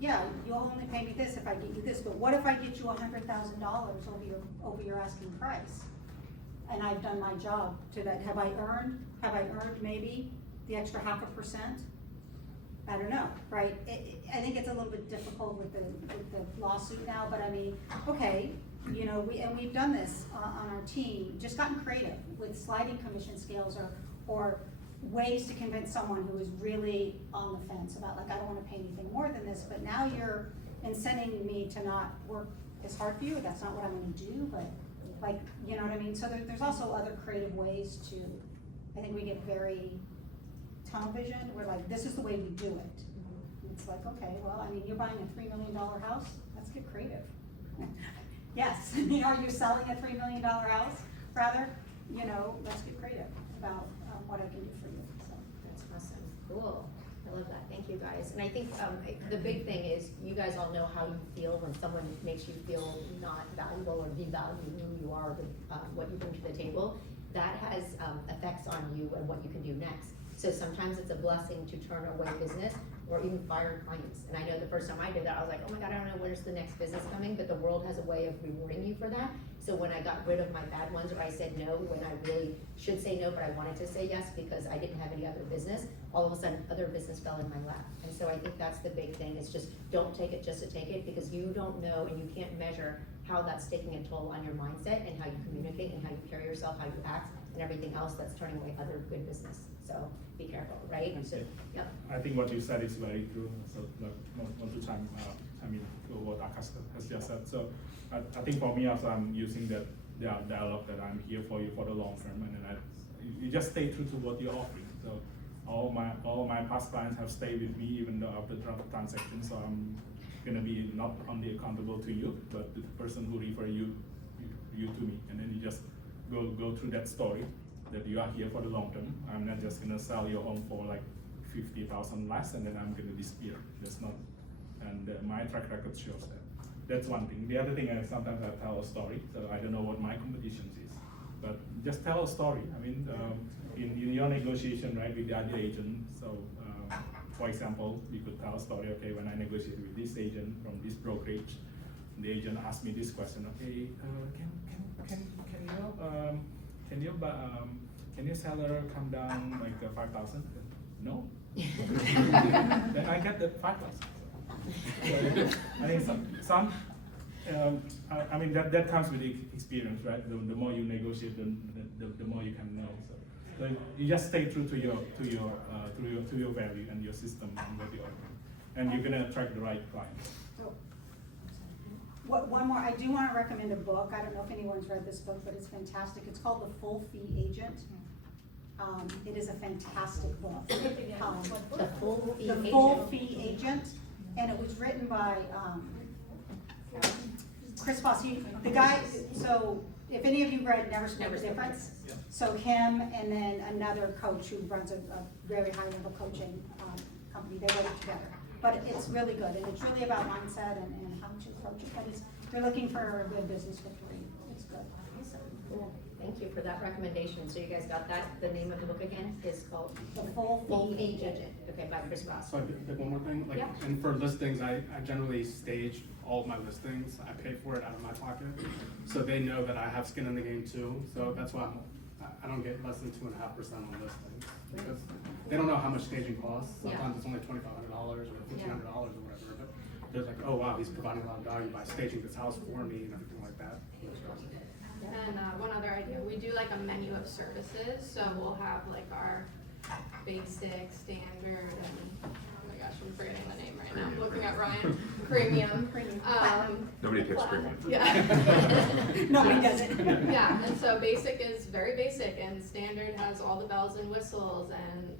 yeah, you'll only pay me this if I get you this, but what if I get you $100,000 over your asking price? And I've done my job to that. Have I earned maybe the extra 0.5%? I don't know, right? I think it's a little bit difficult with the lawsuit now, but I mean, okay, we've done this on our team, just gotten creative with sliding commission scales or ways to convince someone who is really on the fence about, like, I don't wanna pay anything more than this, but now you're incenting me to not work as hard for you. That's not what I'm gonna do, but like, you know what I mean? So there's also other creative ways to, I think we get very tunnel vision. We're like, this is the way we do it. It's like, okay, well, I mean, you're buying a $3 million house, let's get creative. Yes, are you selling a $3 million house? Rather, let's get creative about what I can do for you, so. That's awesome, cool, I love that, thank you guys. And I think the big thing is, you guys all know how you feel when someone makes you feel not valuable or devalue who you are, what you bring to the table. That has effects on you and what you can do next. So sometimes it's a blessing to turn away business or even fire clients. And I know the first time I did that, I was like, oh my God, I don't know where's the next business coming, but the world has a way of rewarding you for that. So when I got rid of my bad ones, or I said no when I really should say no, but I wanted to say yes because I didn't have any other business, all of a sudden other business fell in my lap. And so I think that's the big thing, is just don't take it just to take it, because you don't know and you can't measure how that's taking a toll on your mindset and how you communicate and how you carry yourself, how you act, and everything else that's turning away other good business. So be careful, right? So, yeah. I think what you said is very true. So not to chime, what Akash has just said. So I think for me also, I'm using that dialogue that I'm here for you for the long term, and then you just stay true to what you're offering. So all my past clients have stayed with me even though after the transaction. So I'm gonna be not only accountable to you, but the person who refer you to me, and then you just go through that story that you are here for the long term. I'm not just gonna sell your home for like 50,000 less and then I'm gonna disappear. That's not, and my track record shows that. That's one thing. The other thing, sometimes I tell a story, so I don't know what my competition is, but just tell a story. I mean, in your negotiation, right, with the other agent, so for example, you could tell a story, okay, when I negotiated with this agent from this brokerage, the agent asked me this question, okay, can your seller come down like 5,000? No. Then I get the 5,000. I mean, that comes with experience, right? The more you negotiate, the more you can know. So you just stay true to your value and your system and what you offer, and you're gonna attract the right clients. One more, I do want to recommend a book. I don't know if anyone's read this book, but it's fantastic. It's called The Full Fee Agent. It is a fantastic book. The Full Fee The Agent. Full Fee Agent, and it was written by Chris Boss, the guy, so if any of you read Never Split the Difference, so him and then another coach who runs a very high level coaching company, they wrote it together. But it's really good, and it's really about mindset and how to approach it, but it's, they're looking for a good business victory, it's good. Awesome, cool. Thank you for that recommendation. So you guys got that? The name of the book again is called The Full Full Age Age Agent. Okay, by Chris Ross. So I pick one more thing, like, Yeah. and for listings, I generally stage all of my listings. I pay for it out of my pocket, so they know that I have skin in the game too. So that's why I don't get less than 2.5% on listings, because they don't know how much staging costs. Yeah. Sometimes it's only $2,500 or $1,500 or whatever, but they're like, oh wow, he's providing a lot of value by staging this house for me and everything like that. And one other idea, we do like a menu of services, so we'll have like our basic, standard, and oh my gosh, I'm forgetting the name right now. I'm looking at Ryan. Premium. Nobody picks premium. Yeah. Nobody does it. Yeah, and so basic is very basic, and standard has all the bells and whistles, and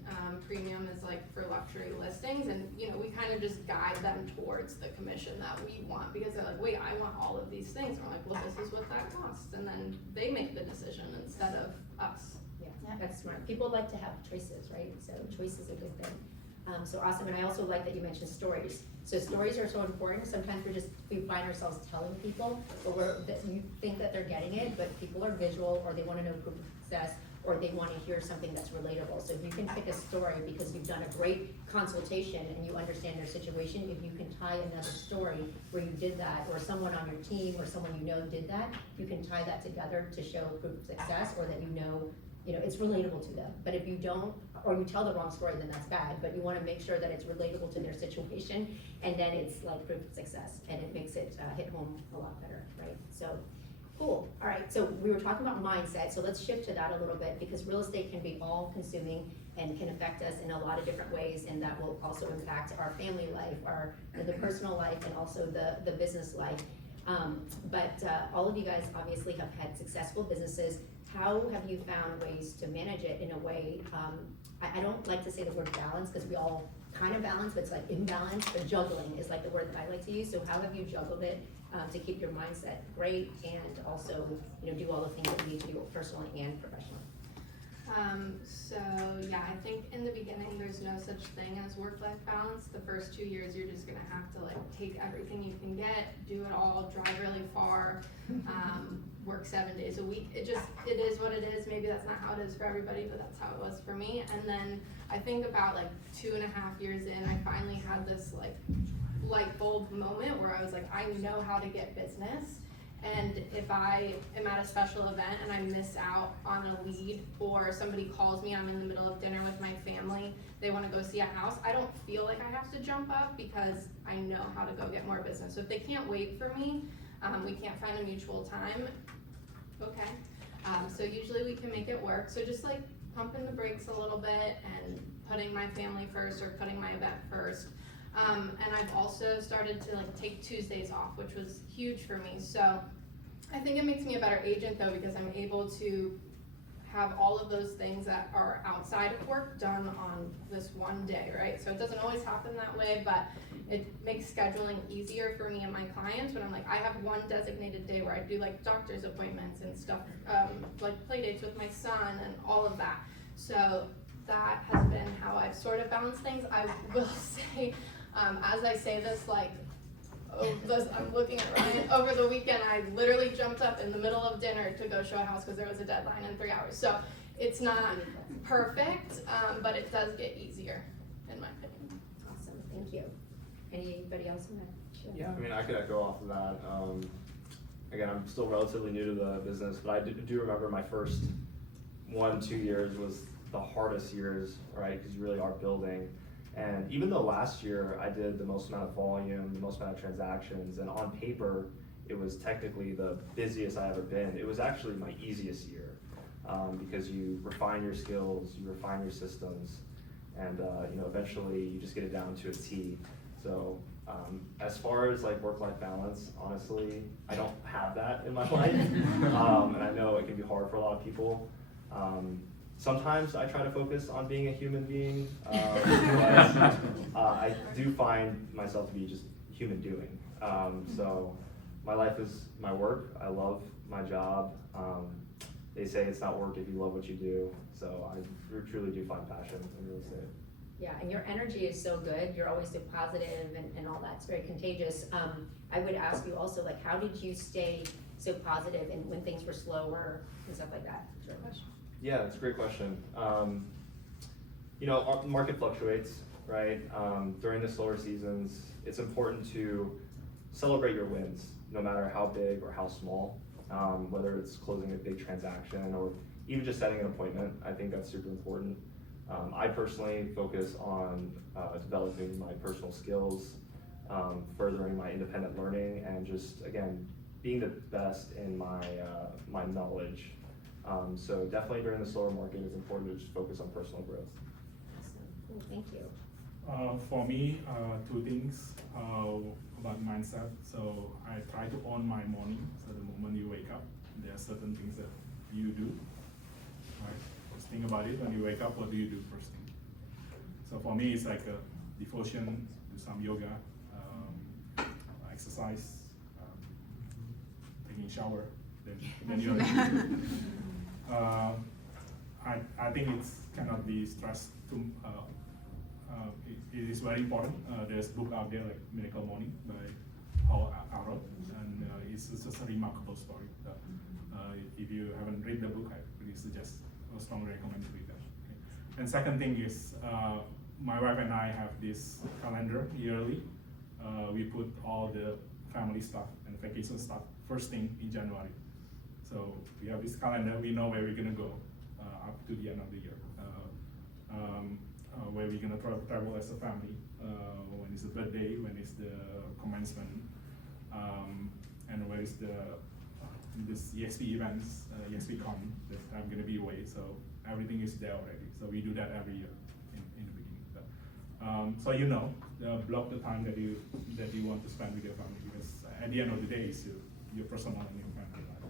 premium is like for luxury listings, and you know, we kind of just guide them towards the commission that we want, because they're like, wait, I want all of these things, and we're like, well, this is what that costs, and then they make the decision instead of us. Yeah, that's smart. People like to have choices, right? So choice is a good thing. So awesome, and I also like that you mentioned stories. So stories are so important. Sometimes we find ourselves telling people, or that you think that they're getting it, but people are visual, or they want to know proof of success, or they want to hear something that's relatable. So if you can pick a story because you've done a great consultation and you understand their situation, if you can tie another story where you did that, or someone on your team or someone you know did that, you can tie that together to show proof of success, or that you know it's relatable to them. But if you don't, or you tell the wrong story, then that's bad. But you want to make sure that it's relatable to their situation, and then it's like proof of success, and it makes it hit home a lot better, right? So, cool. All right. So we were talking about mindset. So let's shift to that a little bit, because real estate can be all-consuming and can affect us in a lot of different ways, and that will also impact our family life, the personal life, and also the business life. But all of you guys obviously have had successful businesses. How have you found ways to manage it in a way, I don't like to say the word balance, because we all kind of balance, but it's like imbalance, but juggling is like the word that I like to use. So how have you juggled it to keep your mindset great, and also do all the things that you need to do personally and professionally? So yeah, I think in the beginning there's no such thing as work-life balance. The first 2 years you're just gonna have to like take everything you can get, do it all, drive really far, work 7 days a week. It is what it is. Maybe that's not how it is for everybody, but that's how it was for me. And then I think about like 2.5 years in, I finally had this like light bulb moment where I was like, I know how to get business. And if I am at a special event and I miss out on a lead, or somebody calls me, I'm in the middle of dinner with my family, they want to go see a house, I don't feel like I have to jump up, because I know how to go get more business. So if they can't wait for me, we can't find a mutual time, okay. So usually we can make it work. So just like pumping the brakes a little bit and putting my family first, or putting my event first. And I've also started to like take Tuesdays off, which was huge for me. So I think it makes me a better agent though, because I'm able to have all of those things that are outside of work done on this one day, right? So it doesn't always happen that way, but it makes scheduling easier for me and my clients when I'm like, I have one designated day where I do like doctor's appointments and stuff, like play dates with my son and all of that. So that has been how I've sort of balanced things. I will say, as I say this, like, I'm looking at Ryan, over the weekend I literally jumped up in the middle of dinner to go show a house because there was a deadline in 3 hours. So it's not perfect, but it does get easier, in my opinion. Awesome, thank you. Anybody else in that? Sure. Yeah, I mean, I could echo off of that. Again, I'm still relatively new to the business, but I do remember my first 1-2 years was the hardest years, right? Because you really are building. And even though last year I did the most amount of volume, the most amount of transactions, and on paper it was technically the busiest I ever been, it was actually my easiest year, because you refine your skills, you refine your systems, and eventually you just get it down to a T. So as far as like work-life balance, honestly, I don't have that in my life, and I know it can be hard for a lot of people. Sometimes I try to focus on being a human being, but I do find myself to be just human doing. So my life is my work. I love my job. They say it's not work if you love what you do. So I truly do find passion in real estate. Yeah, and your energy is so good. You're always so positive and all that. It's very contagious. I would ask you also, like, how did you stay so positive and when things were slower and stuff like that? Is your question? Yeah, that's a great question. You know, our market fluctuates, right? During the slower seasons, it's important to celebrate your wins, no matter how big or how small. Whether it's closing a big transaction or even just setting an appointment, I think that's super important. I personally focus on developing my personal skills, furthering my independent learning, and just, again, being the best in my knowledge. So definitely during the slower market, it's important to just focus on personal growth. Awesome. Cool, thank you. For me, two things about mindset. So I try to own my morning. So the moment you wake up, there are certain things that you do. Right? Just think about it. When you wake up, what do you do first thing? So for me, it's like a devotion, do some yoga, exercise, taking a shower. Then you're. I think it's cannot be stressed too. It is very important. There's a book out there like Miracle Morning by Paul Arrow, and it's just a remarkable story. If you haven't read the book, I really strongly recommend to read that. Okay. And second thing is, my wife and I have this calendar yearly. We put all the family stuff and vacation stuff first thing in January. So we have this calendar. We know where we're gonna go up to the end of the year. Where we're gonna travel as a family, when it's the birthday, when it's the commencement, and where is this EXP events, EXP Con that I'm gonna be away. So everything is there already. So we do that every year in the beginning. So you know, block the time that you want to spend with your family, because at the end of the day, it's your personal and your family life.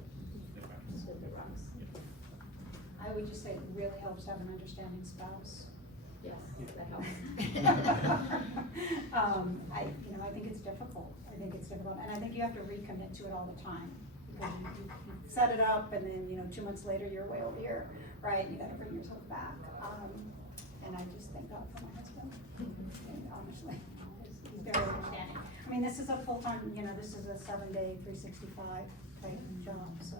I would just say it really helps to have an understanding spouse. Yes, that helps. I think it's difficult. And I think you have to recommit to it all the time. Because you set it up and then, 2 months later, you're way over here, right? You gotta bring yourself back. And I just thank God for my husband. And honestly, he's very understanding. I mean, this is a full-time, this is a 7-day, 365 type job, so.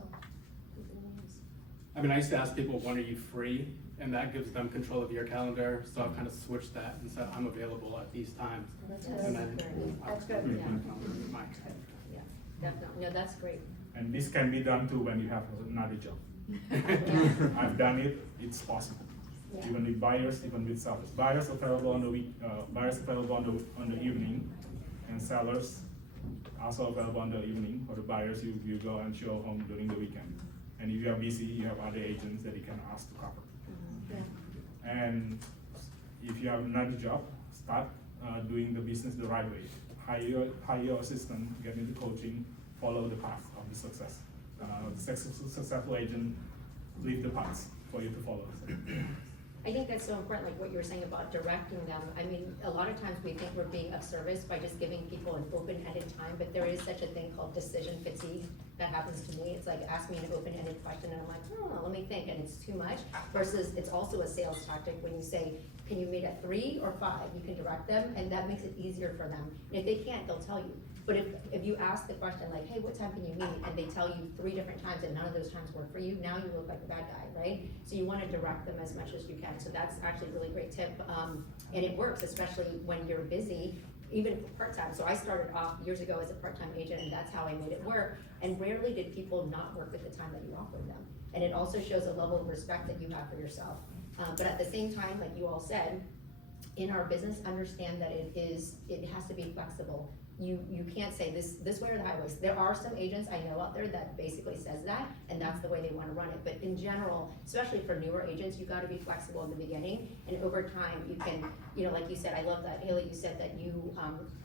I mean, I used to ask people, when are you free? And that gives them control of your calendar, so I've kind of switched that and said, I'm available at these times. That's And then, That's good. my- Yeah, definitely. No, that's great. And this can be done too when you have another job. I've done it, it's possible. Yeah. Even with buyers, even with sellers. Buyers available on the week, buyers available on the evening, and sellers also available on the evening. For the buyers, you go and show home during the weekend. And if you are busy, you have other agents that you can ask to cover. Yeah. And if you have another job, start doing the business the right way. Hire your assistant, get into coaching, follow the path of the success. The successful agent leave the paths for you to follow. So. I think that's so important, like what you were saying about directing them. I mean, a lot of times we think we're being of service by just giving people an open-ended time, but there is such a thing called decision fatigue that happens to me. It's like, ask me an open-ended question and I'm like, oh, let me think, and it's too much. Versus it's also a sales tactic when you say, can you meet at 3 or 5? You can direct them, and that makes it easier for them. And if they can't, they'll tell you. But if you ask the question like, hey, what time can you meet? And they tell you 3 different times and none of those times work for you, now you look like the bad guy, right? So you wanna direct them as much as you can. So that's actually a really great tip. And it works, especially when you're busy, even for part-time. So I started off years ago as a part-time agent, and that's how I made it work. And rarely did people not work at the time that you offered them. And it also shows a level of respect that you have for yourself. But at the same time, like you all said, in our business, understand that it has to be flexible. You can't say this way or the highway. There are some agents I know out there that basically says that, and that's the way they wanna run it. But in general, especially for newer agents, you gotta be flexible in the beginning, and over time, you can, like you said, I love that, Haley, you said that you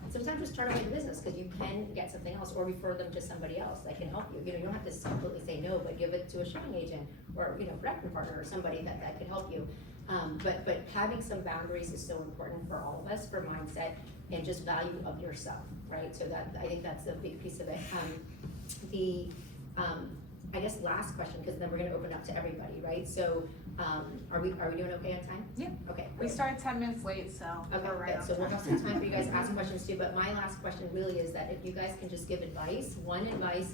sometimes just turn away the business, because you can get something else, or refer them to somebody else that can help you. You don't have to completely say no, but give it to a showing agent, or, production partner, or somebody that could help you. But having some boundaries is so important for all of us, for mindset and just value of yourself, right? So that, I think that's a big piece of it. I guess last question, because then we're gonna open up to everybody, right? So, are we doing okay on time? Yeah. Okay. We great. started 10 minutes late, so Okay, we're right good. on So we'll time. have some time for you guys to ask questions too, but my last question really is that if you guys can just give advice, one advice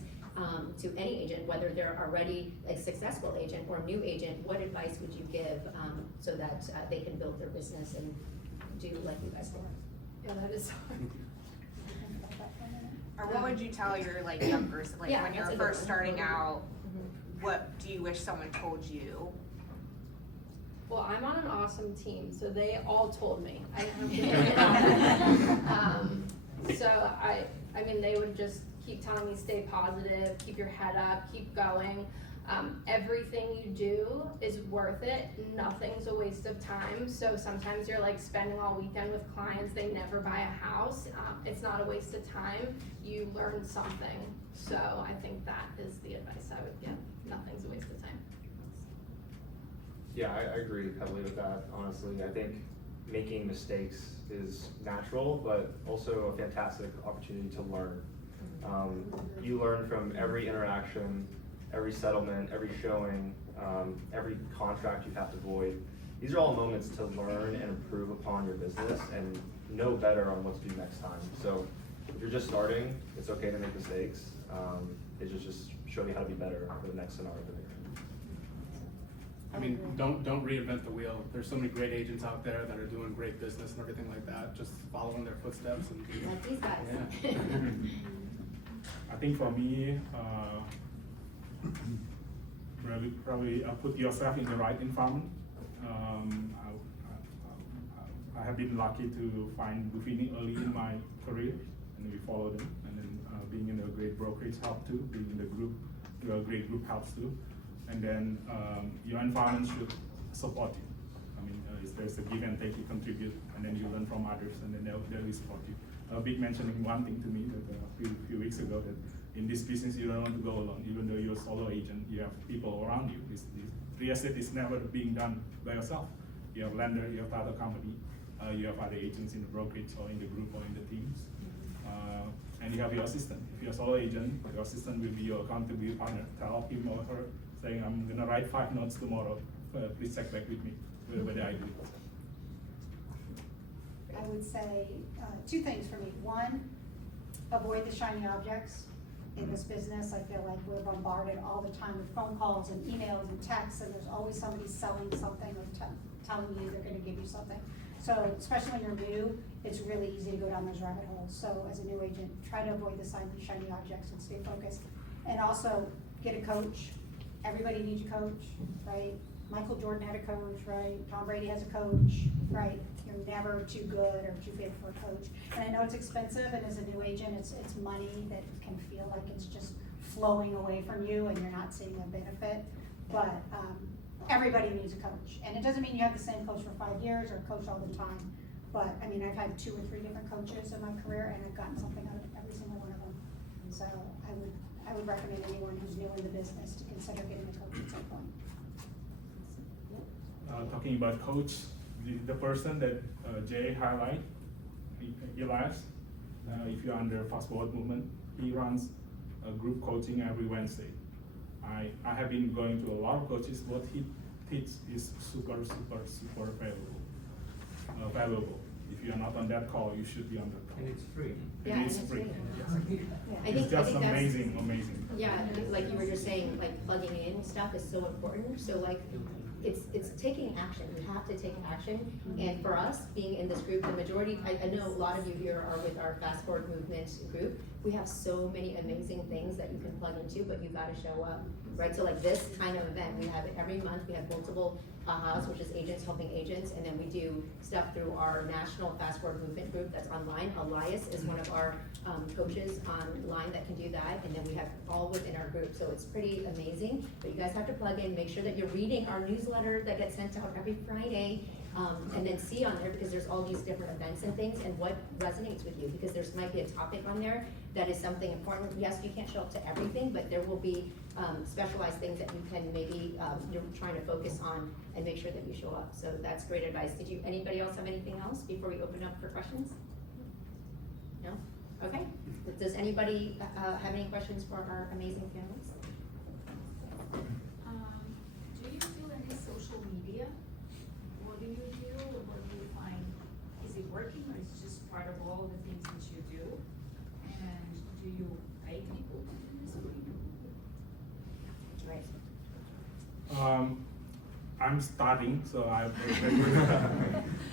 to any agent, whether they're already a successful agent or a new agent, what advice would you give so that they can build their business and do like you guys did? Yeah, that is hard. Or what would you tell your like younger, like Yeah, when you're that's a good first one. starting out, Mhm. what do you wish someone told you? Well, I'm on an awesome team, so they all told me. I didn't have to do it. So I mean, they would just keep telling me stay positive, keep your head up, keep going. Everything you do is worth it. Nothing's a waste of time. So sometimes you're like spending all weekend with clients, they never buy a house. It's not a waste of time. You learn something. So I think that is the advice I would give. Nothing's a waste of time. Yeah, I agree heavily with that, honestly. I think making mistakes is natural, but also a fantastic opportunity to learn. You learn from every interaction, every settlement, every showing, every contract you have to void. These are all moments to learn and improve upon your business and know better on what to do next time. So if you're just starting, it's okay to make mistakes. It just show you how to be better for the next scenario that you're in. I mean, don't reinvent the wheel. There's so many great agents out there that are doing great business and everything like that. Just follow in their footsteps and Like these guys. Yeah. I think for me, probably put yourself in the right environment. I have been lucky to find Buffini early in my career, and we followed them. And then being in a great brokerage helped too. Being in the group, a great group helps too. And then your environment should support you. I mean, there's a give and take, you contribute, and then you learn from others, and then they'll support you. Big mentioning one thing to me that a few weeks ago, that in this business you don't want to go alone. Even though you're a solo agent, you have people around you. This real estate is never being done by yourself. You have lender, you have other company, you have other agents in the brokerage or in the group or in the teams. And you have your assistant. If you're a solo agent, your assistant will be your accountability partner. Tell him or her, saying, I'm gonna write 5 notes tomorrow, please check back with me, whether I do it. I would say 2 things for me. One, avoid the shiny objects in this business. I feel like we're bombarded all the time with phone calls and emails and texts, and there's always somebody selling something or telling you they're gonna give you something. So especially when you're new, it's really easy to go down those rabbit holes. So as a new agent, try to avoid the shiny objects and stay focused. And also get a coach. Everybody needs a coach, right? Michael Jordan had a coach, right? Tom Brady has a coach, right? You're never too good or too big for a coach. And I know it's expensive, and as a new agent, it's money that can feel like it's just flowing away from you and you're not seeing a benefit. But everybody needs a coach. And it doesn't mean you have the same coach for 5 years or coach all the time. But I mean, I've had 2 or 3 different coaches in my career, and I've gotten something out of every single one of them. So I would recommend anyone who's new in the business to consider getting a coach at some point. Talking about coach, the person that Jay highlight, Elias, if you're under Fast Forward Movement, he runs a group coaching every Wednesday. I have been going to a lot of coaches. What he teaches is super valuable. If you're not on that call, you should be on that call. And it's free. Yeah, And it's and it's free. free. Yes. I It's think just that's, amazing. yeah, like you were just saying, like plugging in stuff is so important. So like, it's taking action. You have to take action. And for us, being in this group, the majority, I know a lot of you here are with our Fast Forward Movement group. We have so many amazing things that you can plug into, but you gotta show up, right? So like this kind of event, we have it every month. We have multiple AHAs, which is agents helping agents, and then we do stuff through our national Fast Forward Movement group that's online. Elias is one of our coaches online that can do that, and then we have all within our group, so it's pretty amazing. But you guys have to plug in, make sure that you're reading our newsletter that gets sent out every Friday, and then see on there, because there's all these different events and things, and what resonates with you, because there's might be a topic on there that is something important. Yes, you can't show up to everything, but there will be specialized things that you can maybe, you're trying to focus on and make sure that you show up. So that's great advice. Anybody else have anything else before we open up for questions? No? Okay. does anybody, have any questions for our amazing panelists? Do you do any social media? What do you do? What do you find? Is it working or is it just part of all the things that you do? And do you pay people to do this for you? Right. I'm starting, so I'm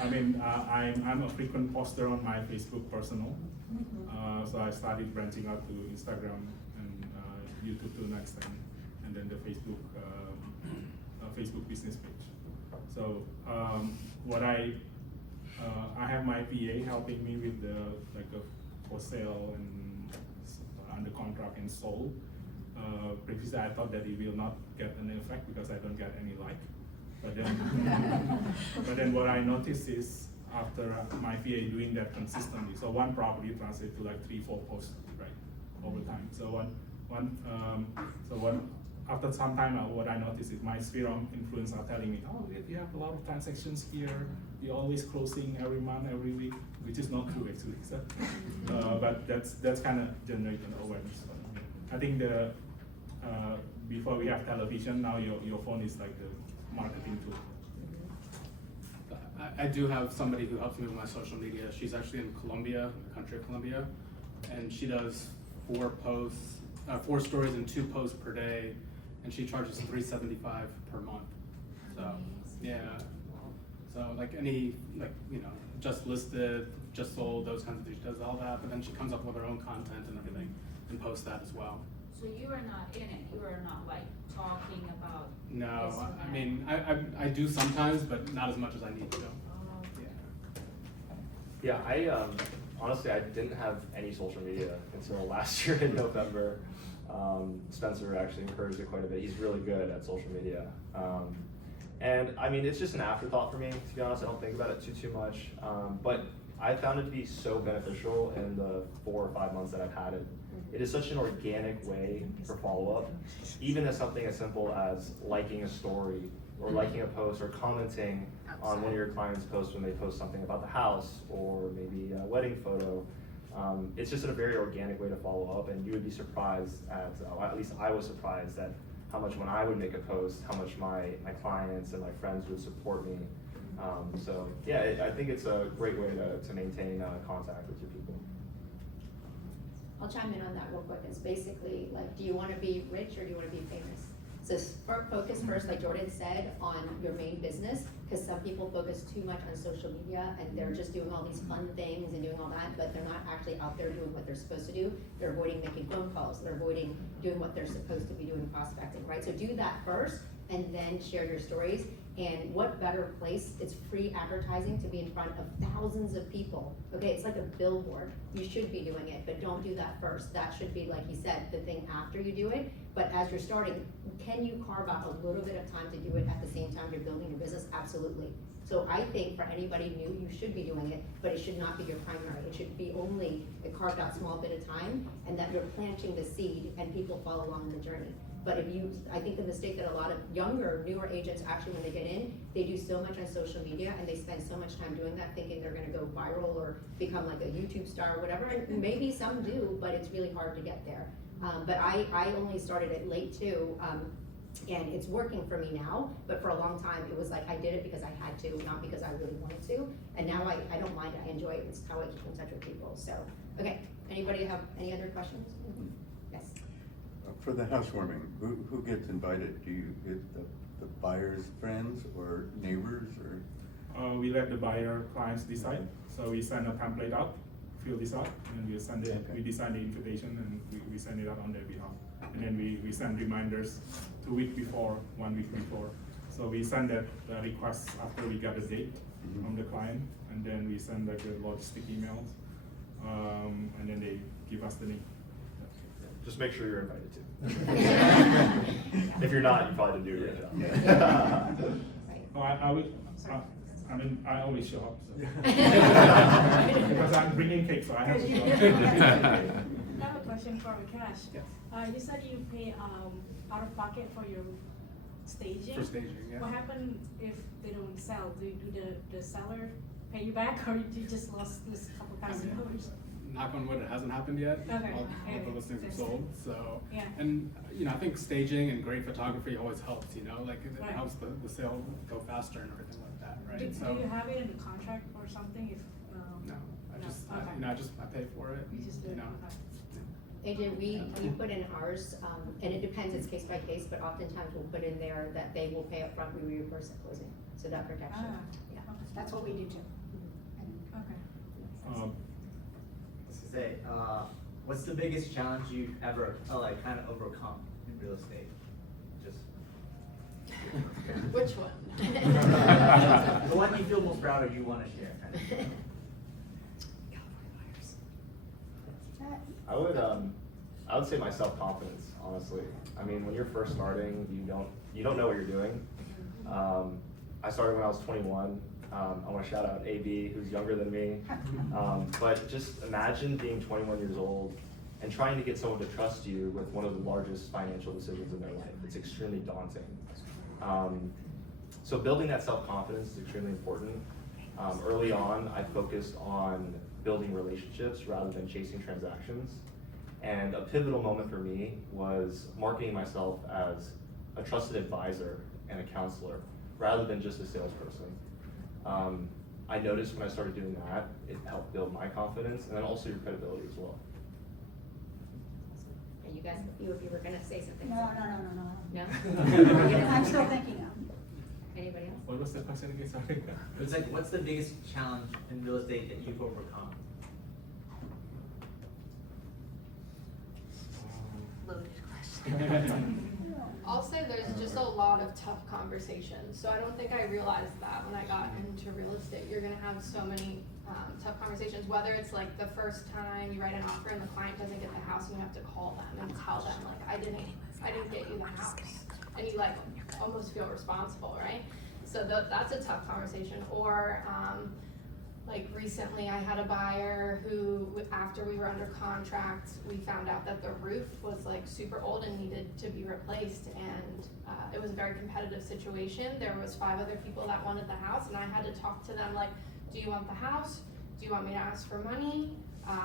I'm a frequent poster on my Facebook personal. So I started branching out to Instagram and YouTube to an extent, and then the Facebook business page. So what I have my PA helping me with the for sale and under contract and sold. Previously I thought that it will not get an effect because I don't get any like. But then what I noticed is after my PA doing that consistently, so one property translates to like 3-4 posts, right, over time. So after some time, what I noticed is my sphere of influence are telling me, oh, you have a lot of transactions here. You're always closing every month, every week, which is not true actually. So, but that's kind of generating awareness. I think before we have television, now your phone is like the marketing tool. I do have somebody who helps me with my social media. She's actually in Colombia, the country of Colombia, and she does 4 stories and 2 posts per day, and she charges $375 per month. So yeah, so just listed, just sold, those kinds of things. She does all that, but then she comes up with her own content and everything, and posts that as well. So you are not in it, you are not like talking about. No, this and I that. mean, I do sometimes, but not as much as I need to. Yeah, honestly, I didn't have any social media until last year in November. Spencer actually encouraged it quite a bit. He's really good at social media. And I mean, it's just an afterthought for me, to be honest. I don't think about it too much. But I found it to be so beneficial in the 4 or 5 months that I've had it. It is such an organic way for follow-up, even as something as simple as liking a story or liking a post or commenting on one of your clients' posts when they post something about the house or maybe a wedding photo. It's just a very organic way to follow up, and you would be surprised at least I was surprised at how much when I would make a post, how much my clients and my friends would support me. So yeah, I think it's a great way to maintain contact with your people. I'll chime in on that real quick. It's basically like, do you want to be rich or do you want to be famous? So focus first, like Jordan said, on your main business, because some people focus too much on social media and they're just doing all these fun things and doing all that, but they're not actually out there doing what they're supposed to do. They're avoiding making phone calls. They're avoiding doing what they're supposed to be doing prospecting, right? So do that first and then share your stories. And what better place, it's free advertising to be in front of thousands of people. Okay, it's like a billboard. You should be doing it, but don't do that first. That should be, like he said, the thing after you do it. But as you're starting, can you carve out a little bit of time to do it at the same time you're building your business? Absolutely. So I think for anybody new, you should be doing it, but it should not be your primary. It should be only a carved out small bit of time, and that you're planting the seed and people follow along the journey. But I think the mistake that a lot of younger, newer agents actually, when they get in, they do so much on social media and they spend so much time doing that, thinking they're gonna go viral or become like a YouTube star or whatever. And maybe some do, but it's really hard to get there. But I only started it late too, and it's working for me now. But for a long time, it was like I did it because I had to, not because I really wanted to. And now I don't mind, I enjoy it. It's how I keep in touch with people. So, okay, anybody have any other questions? Yes. For the housewarming, who gets invited? Do you get the buyer's friends or neighbors or? We let the buyer clients decide. So we send a template out, fill this out, and we send it. Okay. We design the invitation and we send it out on their behalf. And then we send reminders 2 weeks before, 1 week before. So we send that request after we get a date from the client, and then we send like the logistic emails, and then they give us the name. Just make sure you're invited too. If you're not, you probably didn't do a great job. Yeah. Oh, I always show up. So. Because I'm bringing cake, so I have to show up. I have a question for Vikash. Yes. You said you pay out of pocket for your staging. For staging, yeah. What happens if they don't sell? Do the seller pay you back, or you just lost this couple $1,000? knock on wood, it hasn't happened yet. Okay. All the listings are sold, so. Yeah. And, I think staging and great photography always helps, like it Right. helps the sale go faster and everything like that, right? Do So, you have it in the contract or something if, no, I No, just, okay. I pay for it, you just do it? you know. Okay. AJ, we put in ours, and it depends, it's case by case, but oftentimes we'll put in there that they will pay up front, we reimburse at closing, so that protection, Ah, yeah. That's what we do too. okay. To say, what's the biggest challenge you've ever kind of overcome in real estate? Just Which one? the one you feel most proud of, you want to share. Kind of. I would say my self-confidence, honestly. I mean, when you're first starting, you don't know what you're doing. I started when I was 21. I want to shout out AB, who's younger than me. But just imagine being 21 years old and trying to get someone to trust you with one of the largest financial decisions in their life. It's extremely daunting. So building that self-confidence is extremely important. Early on, I focused on building relationships rather than chasing transactions. And a pivotal moment for me was marketing myself as a trusted advisor and a counselor rather than just a salesperson. I noticed when I started doing that, it helped build my confidence and then also your credibility as well. And you guys, if you were gonna say something. No. No? I'm still thinking of. Anybody else? What was the question again, sorry? It's like, what's the biggest challenge in real estate that you've overcome? Loaded question. I'll say there's just a lot of tough conversations. So I don't think I realized that when I got into real estate. You're gonna have so many tough conversations, whether it's like the first time you write an offer and the client doesn't get the house and you have to call them and tell them like, I didn't get you the house. And you like almost feel responsible, right? So that's a tough conversation. Or like recently I had a buyer who, after we were under contract, we found out that the roof was like super old and needed to be replaced, and it was a very competitive situation. There was 5 other people that wanted the house, and I had to talk to them like, do you want the house? Do you want me to ask for money?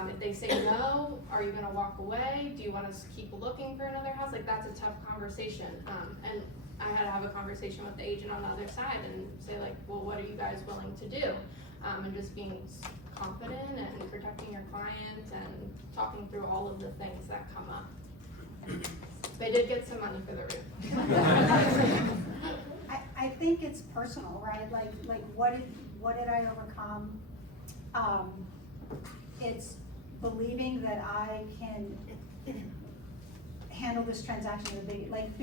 If they say no, are you gonna walk away? Do you want us to keep looking for another house? Like, that's a tough conversation. And I had to have a conversation with the agent on the other side and say like, well, what are you guys willing to do? And just being confident and protecting your client and talking through all of the things that come up. They did get some money for the roof. I think it's personal, right? Like what did I overcome? It's believing that I can handle this transaction like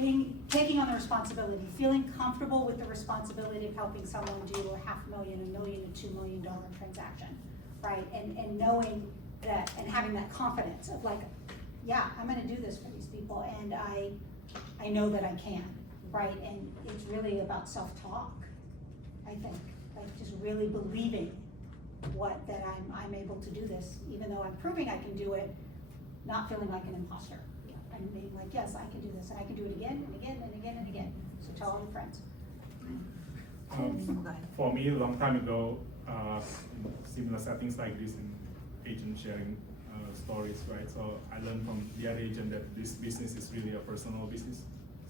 taking on the responsibility, feeling comfortable with the responsibility of helping someone do a $500,000, $1 million, a $2 million transaction, right? And knowing that and having that confidence of like, yeah, I'm gonna do this for these people, and I know that I can, right? And it's really about self-talk, I think, like just really believing that I'm able to do this, even though I'm proving I can do it, not feeling like an imposter. And being like, yes, I can do this, and I can do it again and again and again and again. So tell all your friends. For me, a long time ago, in similar settings like this, in agent sharing stories, right? So I learned from the other agent that this business is really a personal business.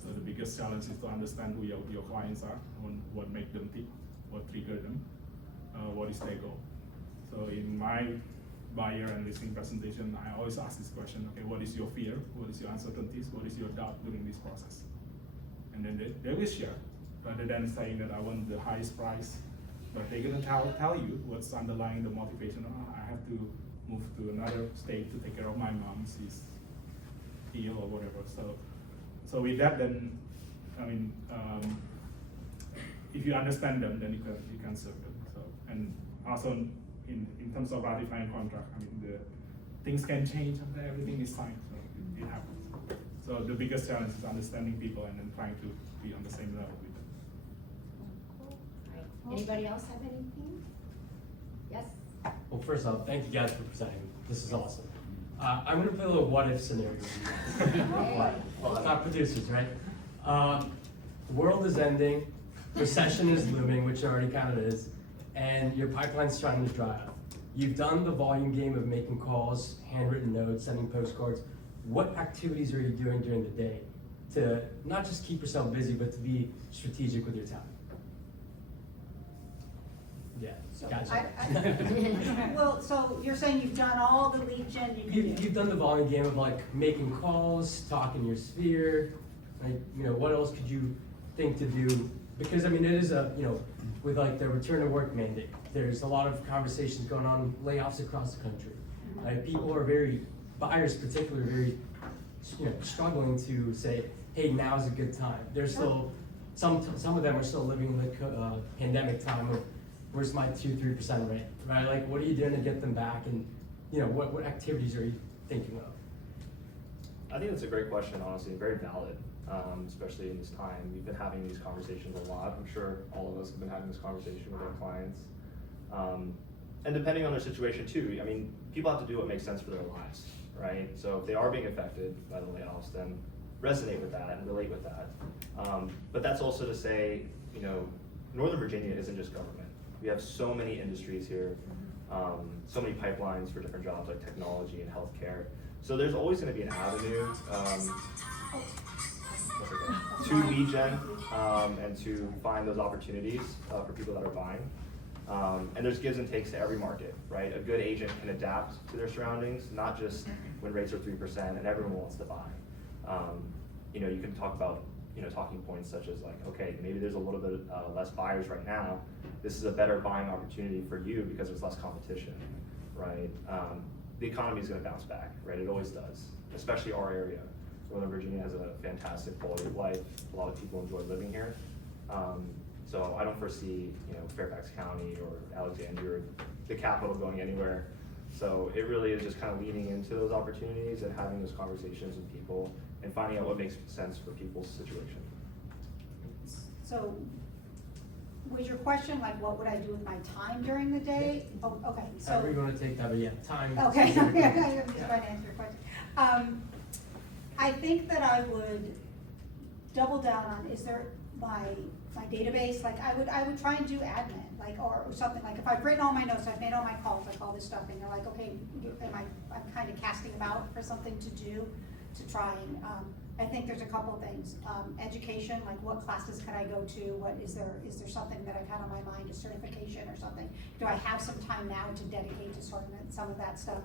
So the biggest challenge is to understand who your clients are, what makes them tick, what triggers them, what is their goal. So in my buyer and listing presentation, I always ask this question, okay, what is your fear? What is your uncertainties? What is your doubt during this process? And then they will share, rather than saying that I want the highest price, but they're gonna tell you what's underlying the motivation. Oh, I have to move to another state to take care of my mom, she's ill or whatever. So with that, then, I mean, if you understand them, then you can serve them. So, and also, in terms of ratifying contract, I mean, the things can change after everything is signed, so it happens. So the biggest challenge is understanding people and then trying to be on the same level with them. Right. Anybody else have anything? Yes? Well, first off, thank you guys for presenting. This is awesome. I'm gonna play a little what if scenario with you guys. Well, it's not producers, right? The world is ending, recession is looming, which it already kind of is, and your pipeline's starting to dry up. You've done the volume game of making calls, handwritten notes, sending postcards. What activities are you doing during the day to not just keep yourself busy, but to be strategic with your time? Yeah, So gotcha. Well, so you're saying you've done all the lead gen you can do? You've done the volume game of like making calls, talking your sphere, like, you know, what else could you think to do? Because I mean, it is a, you know, with like the return to work mandate, there's a lot of conversations going on, layoffs across the country. Right? People are buyers particularly, very, you know, struggling to say, hey, now's a good time. There's still, some of them are still living in the pandemic time of, where's my 2-3% rate, right? Like, what are you doing to get them back, and you know, what activities are you thinking of? I think that's a great question, honestly, and very valid, especially in this time. We've been having these conversations a lot. I'm sure all of us have been having this conversation with our clients. And depending on their situation too, I mean, people have to do what makes sense for their lives, right? So if they are being affected by the layoffs, then resonate with that and relate with that. But that's also to say, you know, Northern Virginia isn't just government. We have so many industries here, so many pipelines for different jobs like technology and healthcare. So there's always going to be an avenue to lead gen and to find those opportunities for people that are buying. And there's gives and takes to every market, right? A good agent can adapt to their surroundings, not just when rates are 3% and everyone wants to buy. You know, you can talk about, you know, talking points such as like, okay, maybe there's a little bit less buyers right now. This is a better buying opportunity for you because there's less competition, right? The economy is going to bounce back, right? It always does, especially our area. Northern Virginia has a fantastic quality of life. A lot of people enjoy living here. So I don't foresee, you know, Fairfax County or Alexandria or the capital going anywhere. So it really is just kind of leaning into those opportunities and having those conversations with people and finding out what makes sense for people's situation. So, was your question like, what would I do with my time during the day? Oh, okay, so. However you want to take that, but yeah, time. Okay, specifically. I'm just trying to answer your question. I think that I would double down on, is there my database, like I would try and do admin, like, or something, like if I've written all my notes, I've made all my calls, like all this stuff, and you're like, okay, I'm kind of casting about for something to do, to try and, I think there's a couple of things. Education, like what classes could I go to? What is there something that I've had on my mind, a certification or something? Do I have some time now to dedicate to sort of some of that stuff?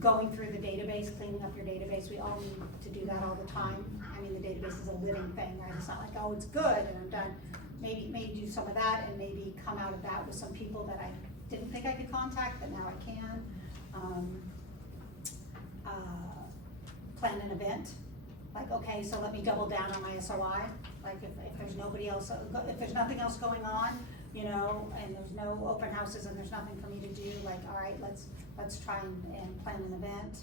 Going through the database, cleaning up your database, we all need to do that all the time. I mean, the database is a living thing, right? It's not like, oh, it's good and I'm done. Maybe do some of that and maybe come out of that with some people that I didn't think I could contact, but now I can. Plan an event, like, okay, so let me double down on my SOI. Like if there's nobody else, if there's nothing else going on, you know, and there's no open houses and there's nothing for me to do, like, all right, let's try and plan an event.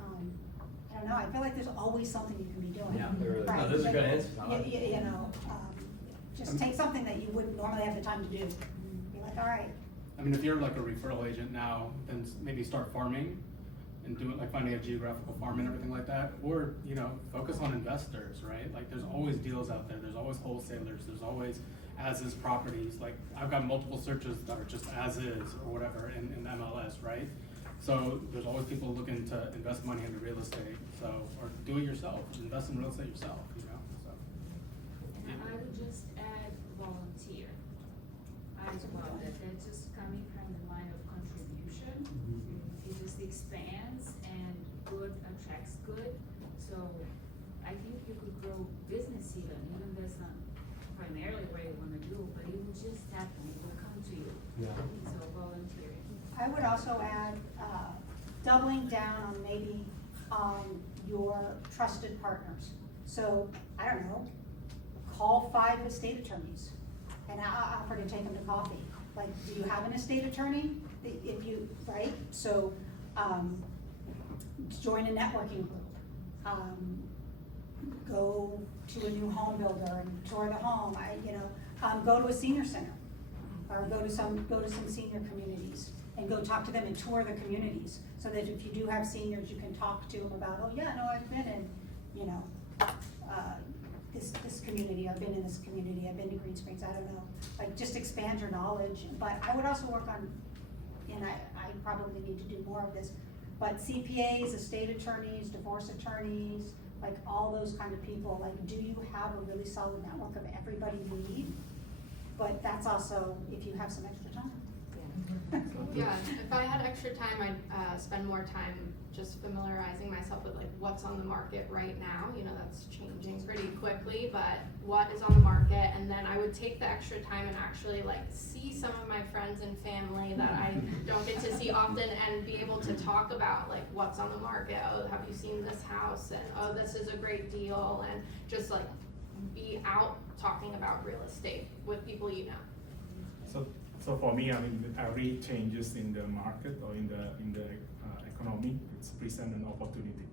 I don't know, I feel like there's always something you can be doing. Yeah, there really is. Right? No, those are good answers. You know, just take something that you wouldn't normally have the time to do. Be like, all right. I mean, if you're like a referral agent now, then maybe start farming and do it, like finding a geographical farm and everything like that, or, you know, focus on investors, right? Like there's always deals out there, there's always wholesalers, there's always as-is properties. Like I've got multiple searches that are just as-is or whatever in MLS, right? So there's always people looking to invest money into real estate, so, or do it yourself, invest in real estate yourself, you know, so. And I would just add volunteer as well, that's just coming from the line of contribution. It just expands and good attracts good. So I think you could grow business even that's not primarily what you want to do, but it will just happen, it will come to you. Yeah. So volunteering. I would also add, doubling down on maybe your trusted partners. So, I don't know, call 5 estate attorneys and offer to take them to coffee. Like, do you have an estate attorney? If you, right? So, join a networking group. Go to a new home builder and tour the home. Go to a senior center, or go to some senior communities and go talk to them and tour the communities, so that if you do have seniors, you can talk to them about, oh yeah, no, I've been in, you know, this community, I've been in this community, I've been to Green Springs, I don't know. Like, just expand your knowledge. But I would also work on and I probably need to do more of this, but CPAs, estate attorneys, divorce attorneys, like all those kind of people, like, do you have a really solid network of everybody you need? But that's also if you have some extra time. Yeah, if I had extra time, I'd spend more time just familiarizing myself with like what's on the market right now. You know, that's changing pretty quickly, but what is on the market, and then I would take the extra time and actually like see some of my friends and family that I don't get to see often, and be able to talk about like what's on the market. Oh, have you seen this house? And oh, this is a great deal, and just like be out talking about real estate with people you know. So for me, I mean, with every changes in the market or in the economy, it's present an opportunity.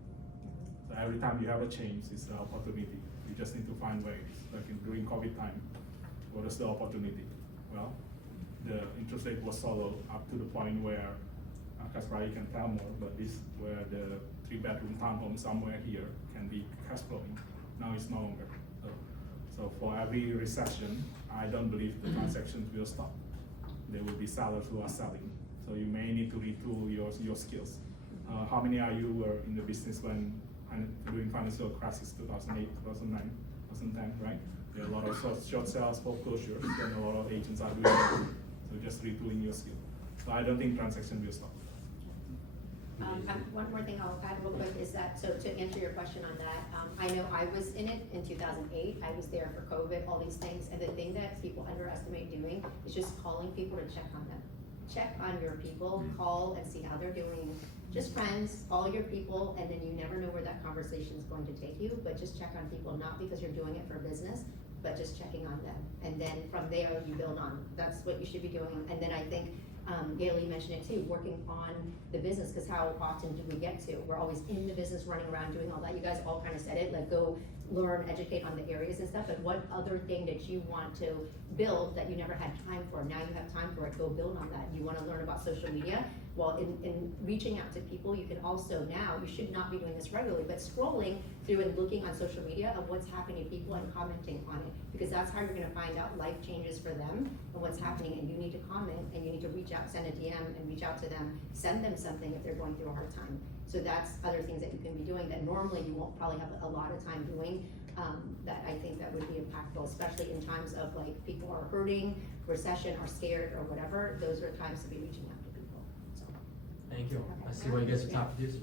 So every time you have a change, it's an opportunity. You just need to find ways. Like during COVID time, what is the opportunity? Well, the interest rate was so low up to the point where, because Rai can tell more, but this where the 3-bedroom townhome somewhere here can be cash flowing. Now it's no longer. So for every recession, I don't believe the transactions will stop. There will be sellers who are selling. So you may need to retool your skills. How many are you were in the business when during financial crisis 2008, 2009, 2010, right? There are a lot of short sales, foreclosures, and a lot of agents are doing that. So just retooling your skill. So I don't think transaction will stop. One more thing I'll add real quick is that, so to answer your question on that, I know I was in it in 2008, I was there for COVID, all these things, and the thing that people underestimate doing is just calling people to check on them. Check on your people, call and see how they're doing. Just friends, call your people, and then you never know where that conversation is going to take you, but just check on people, not because you're doing it for business, but just checking on them. And then from there, you build on. That's what you should be doing. And then I think Gailey mentioned it too, working on the business, because how often do we get to? We're always in the business, running around, doing all that. You guys all kind of said it, like go learn, educate on the areas and stuff, but what other thing that you want to build that you never had time for? Now you have time for it, go build on that. You want to learn about social media? Well, in reaching out to people, you can also now, you should not be doing this regularly, but scrolling through and looking on social media of what's happening to people and commenting on it, because that's how you're gonna find out life changes for them and what's happening, and you need to comment and you need to reach out, send a DM and reach out to them, send them something if they're going through a hard time. So that's other things that you can be doing that normally you won't probably have a lot of time doing, that I think that would be impactful, especially in times of like people are hurting, recession, or scared or whatever. Those are times to be reaching out to people. So. Thank you. I see why you guys are top producers.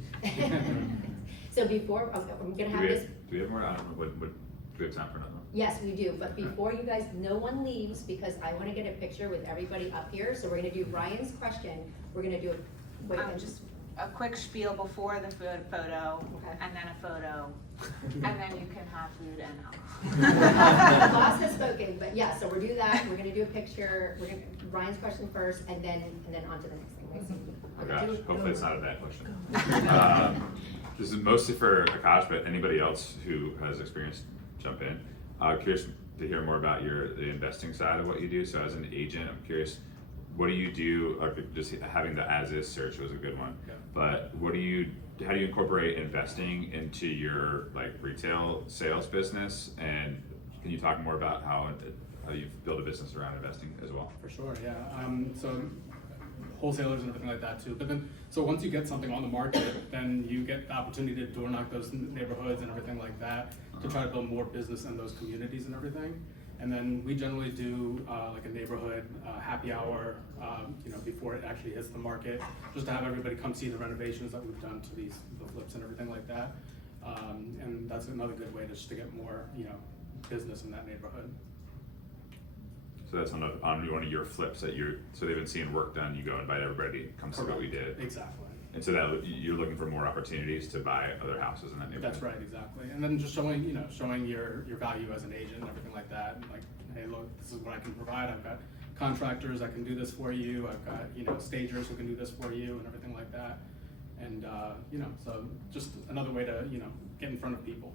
So before, I'm gonna have this. Do we have more? I don't know, do we have time for another one? Yes, we do, but before you guys, no one leaves, because I wanna get a picture with everybody up here. So we're gonna do Ryan's question, we're gonna do Just a quick spiel before the photo, Okay. and then a photo, and then you can have food and alcohol. The boss has spoken, but yeah, so we'll do that, we're gonna do a picture, we're gonna, Ryan's question first, and then on to the next thing, right? So, Oh gosh, hopefully it's not a bad question. This is mostly for Akash, but anybody else who has experience, jump in. Curious to hear more about the investing side of what you do. So as an agent, I'm curious, what do you do, just having the as-is search was a good one, Yeah. but how do you incorporate investing into your like retail sales business? And can you talk more about how you've built a business around investing as well? For sure, yeah. So wholesalers and everything like that too. But then, so once you get something on the market, then you get the opportunity to door knock those neighborhoods and everything like that to try to build more business in those communities and everything. And then we generally do like a neighborhood happy hour, before it actually hits the market, just to have everybody come see the renovations that we've done to the flips and everything like that. And that's another good way just to get more, business in that neighborhood. So that's on one of your flips that so they've been seeing work done, you go invite everybody, come see what we did. Exactly. And so that you're looking for more opportunities to buy other houses in that neighborhood. That's right, exactly. And then just showing your value as an agent and everything like that. And like, hey, look, this is what I can provide. I've got contractors that can do this for you. I've got, stagers who can do this for you and everything like that. And, so just another way to, get in front of people.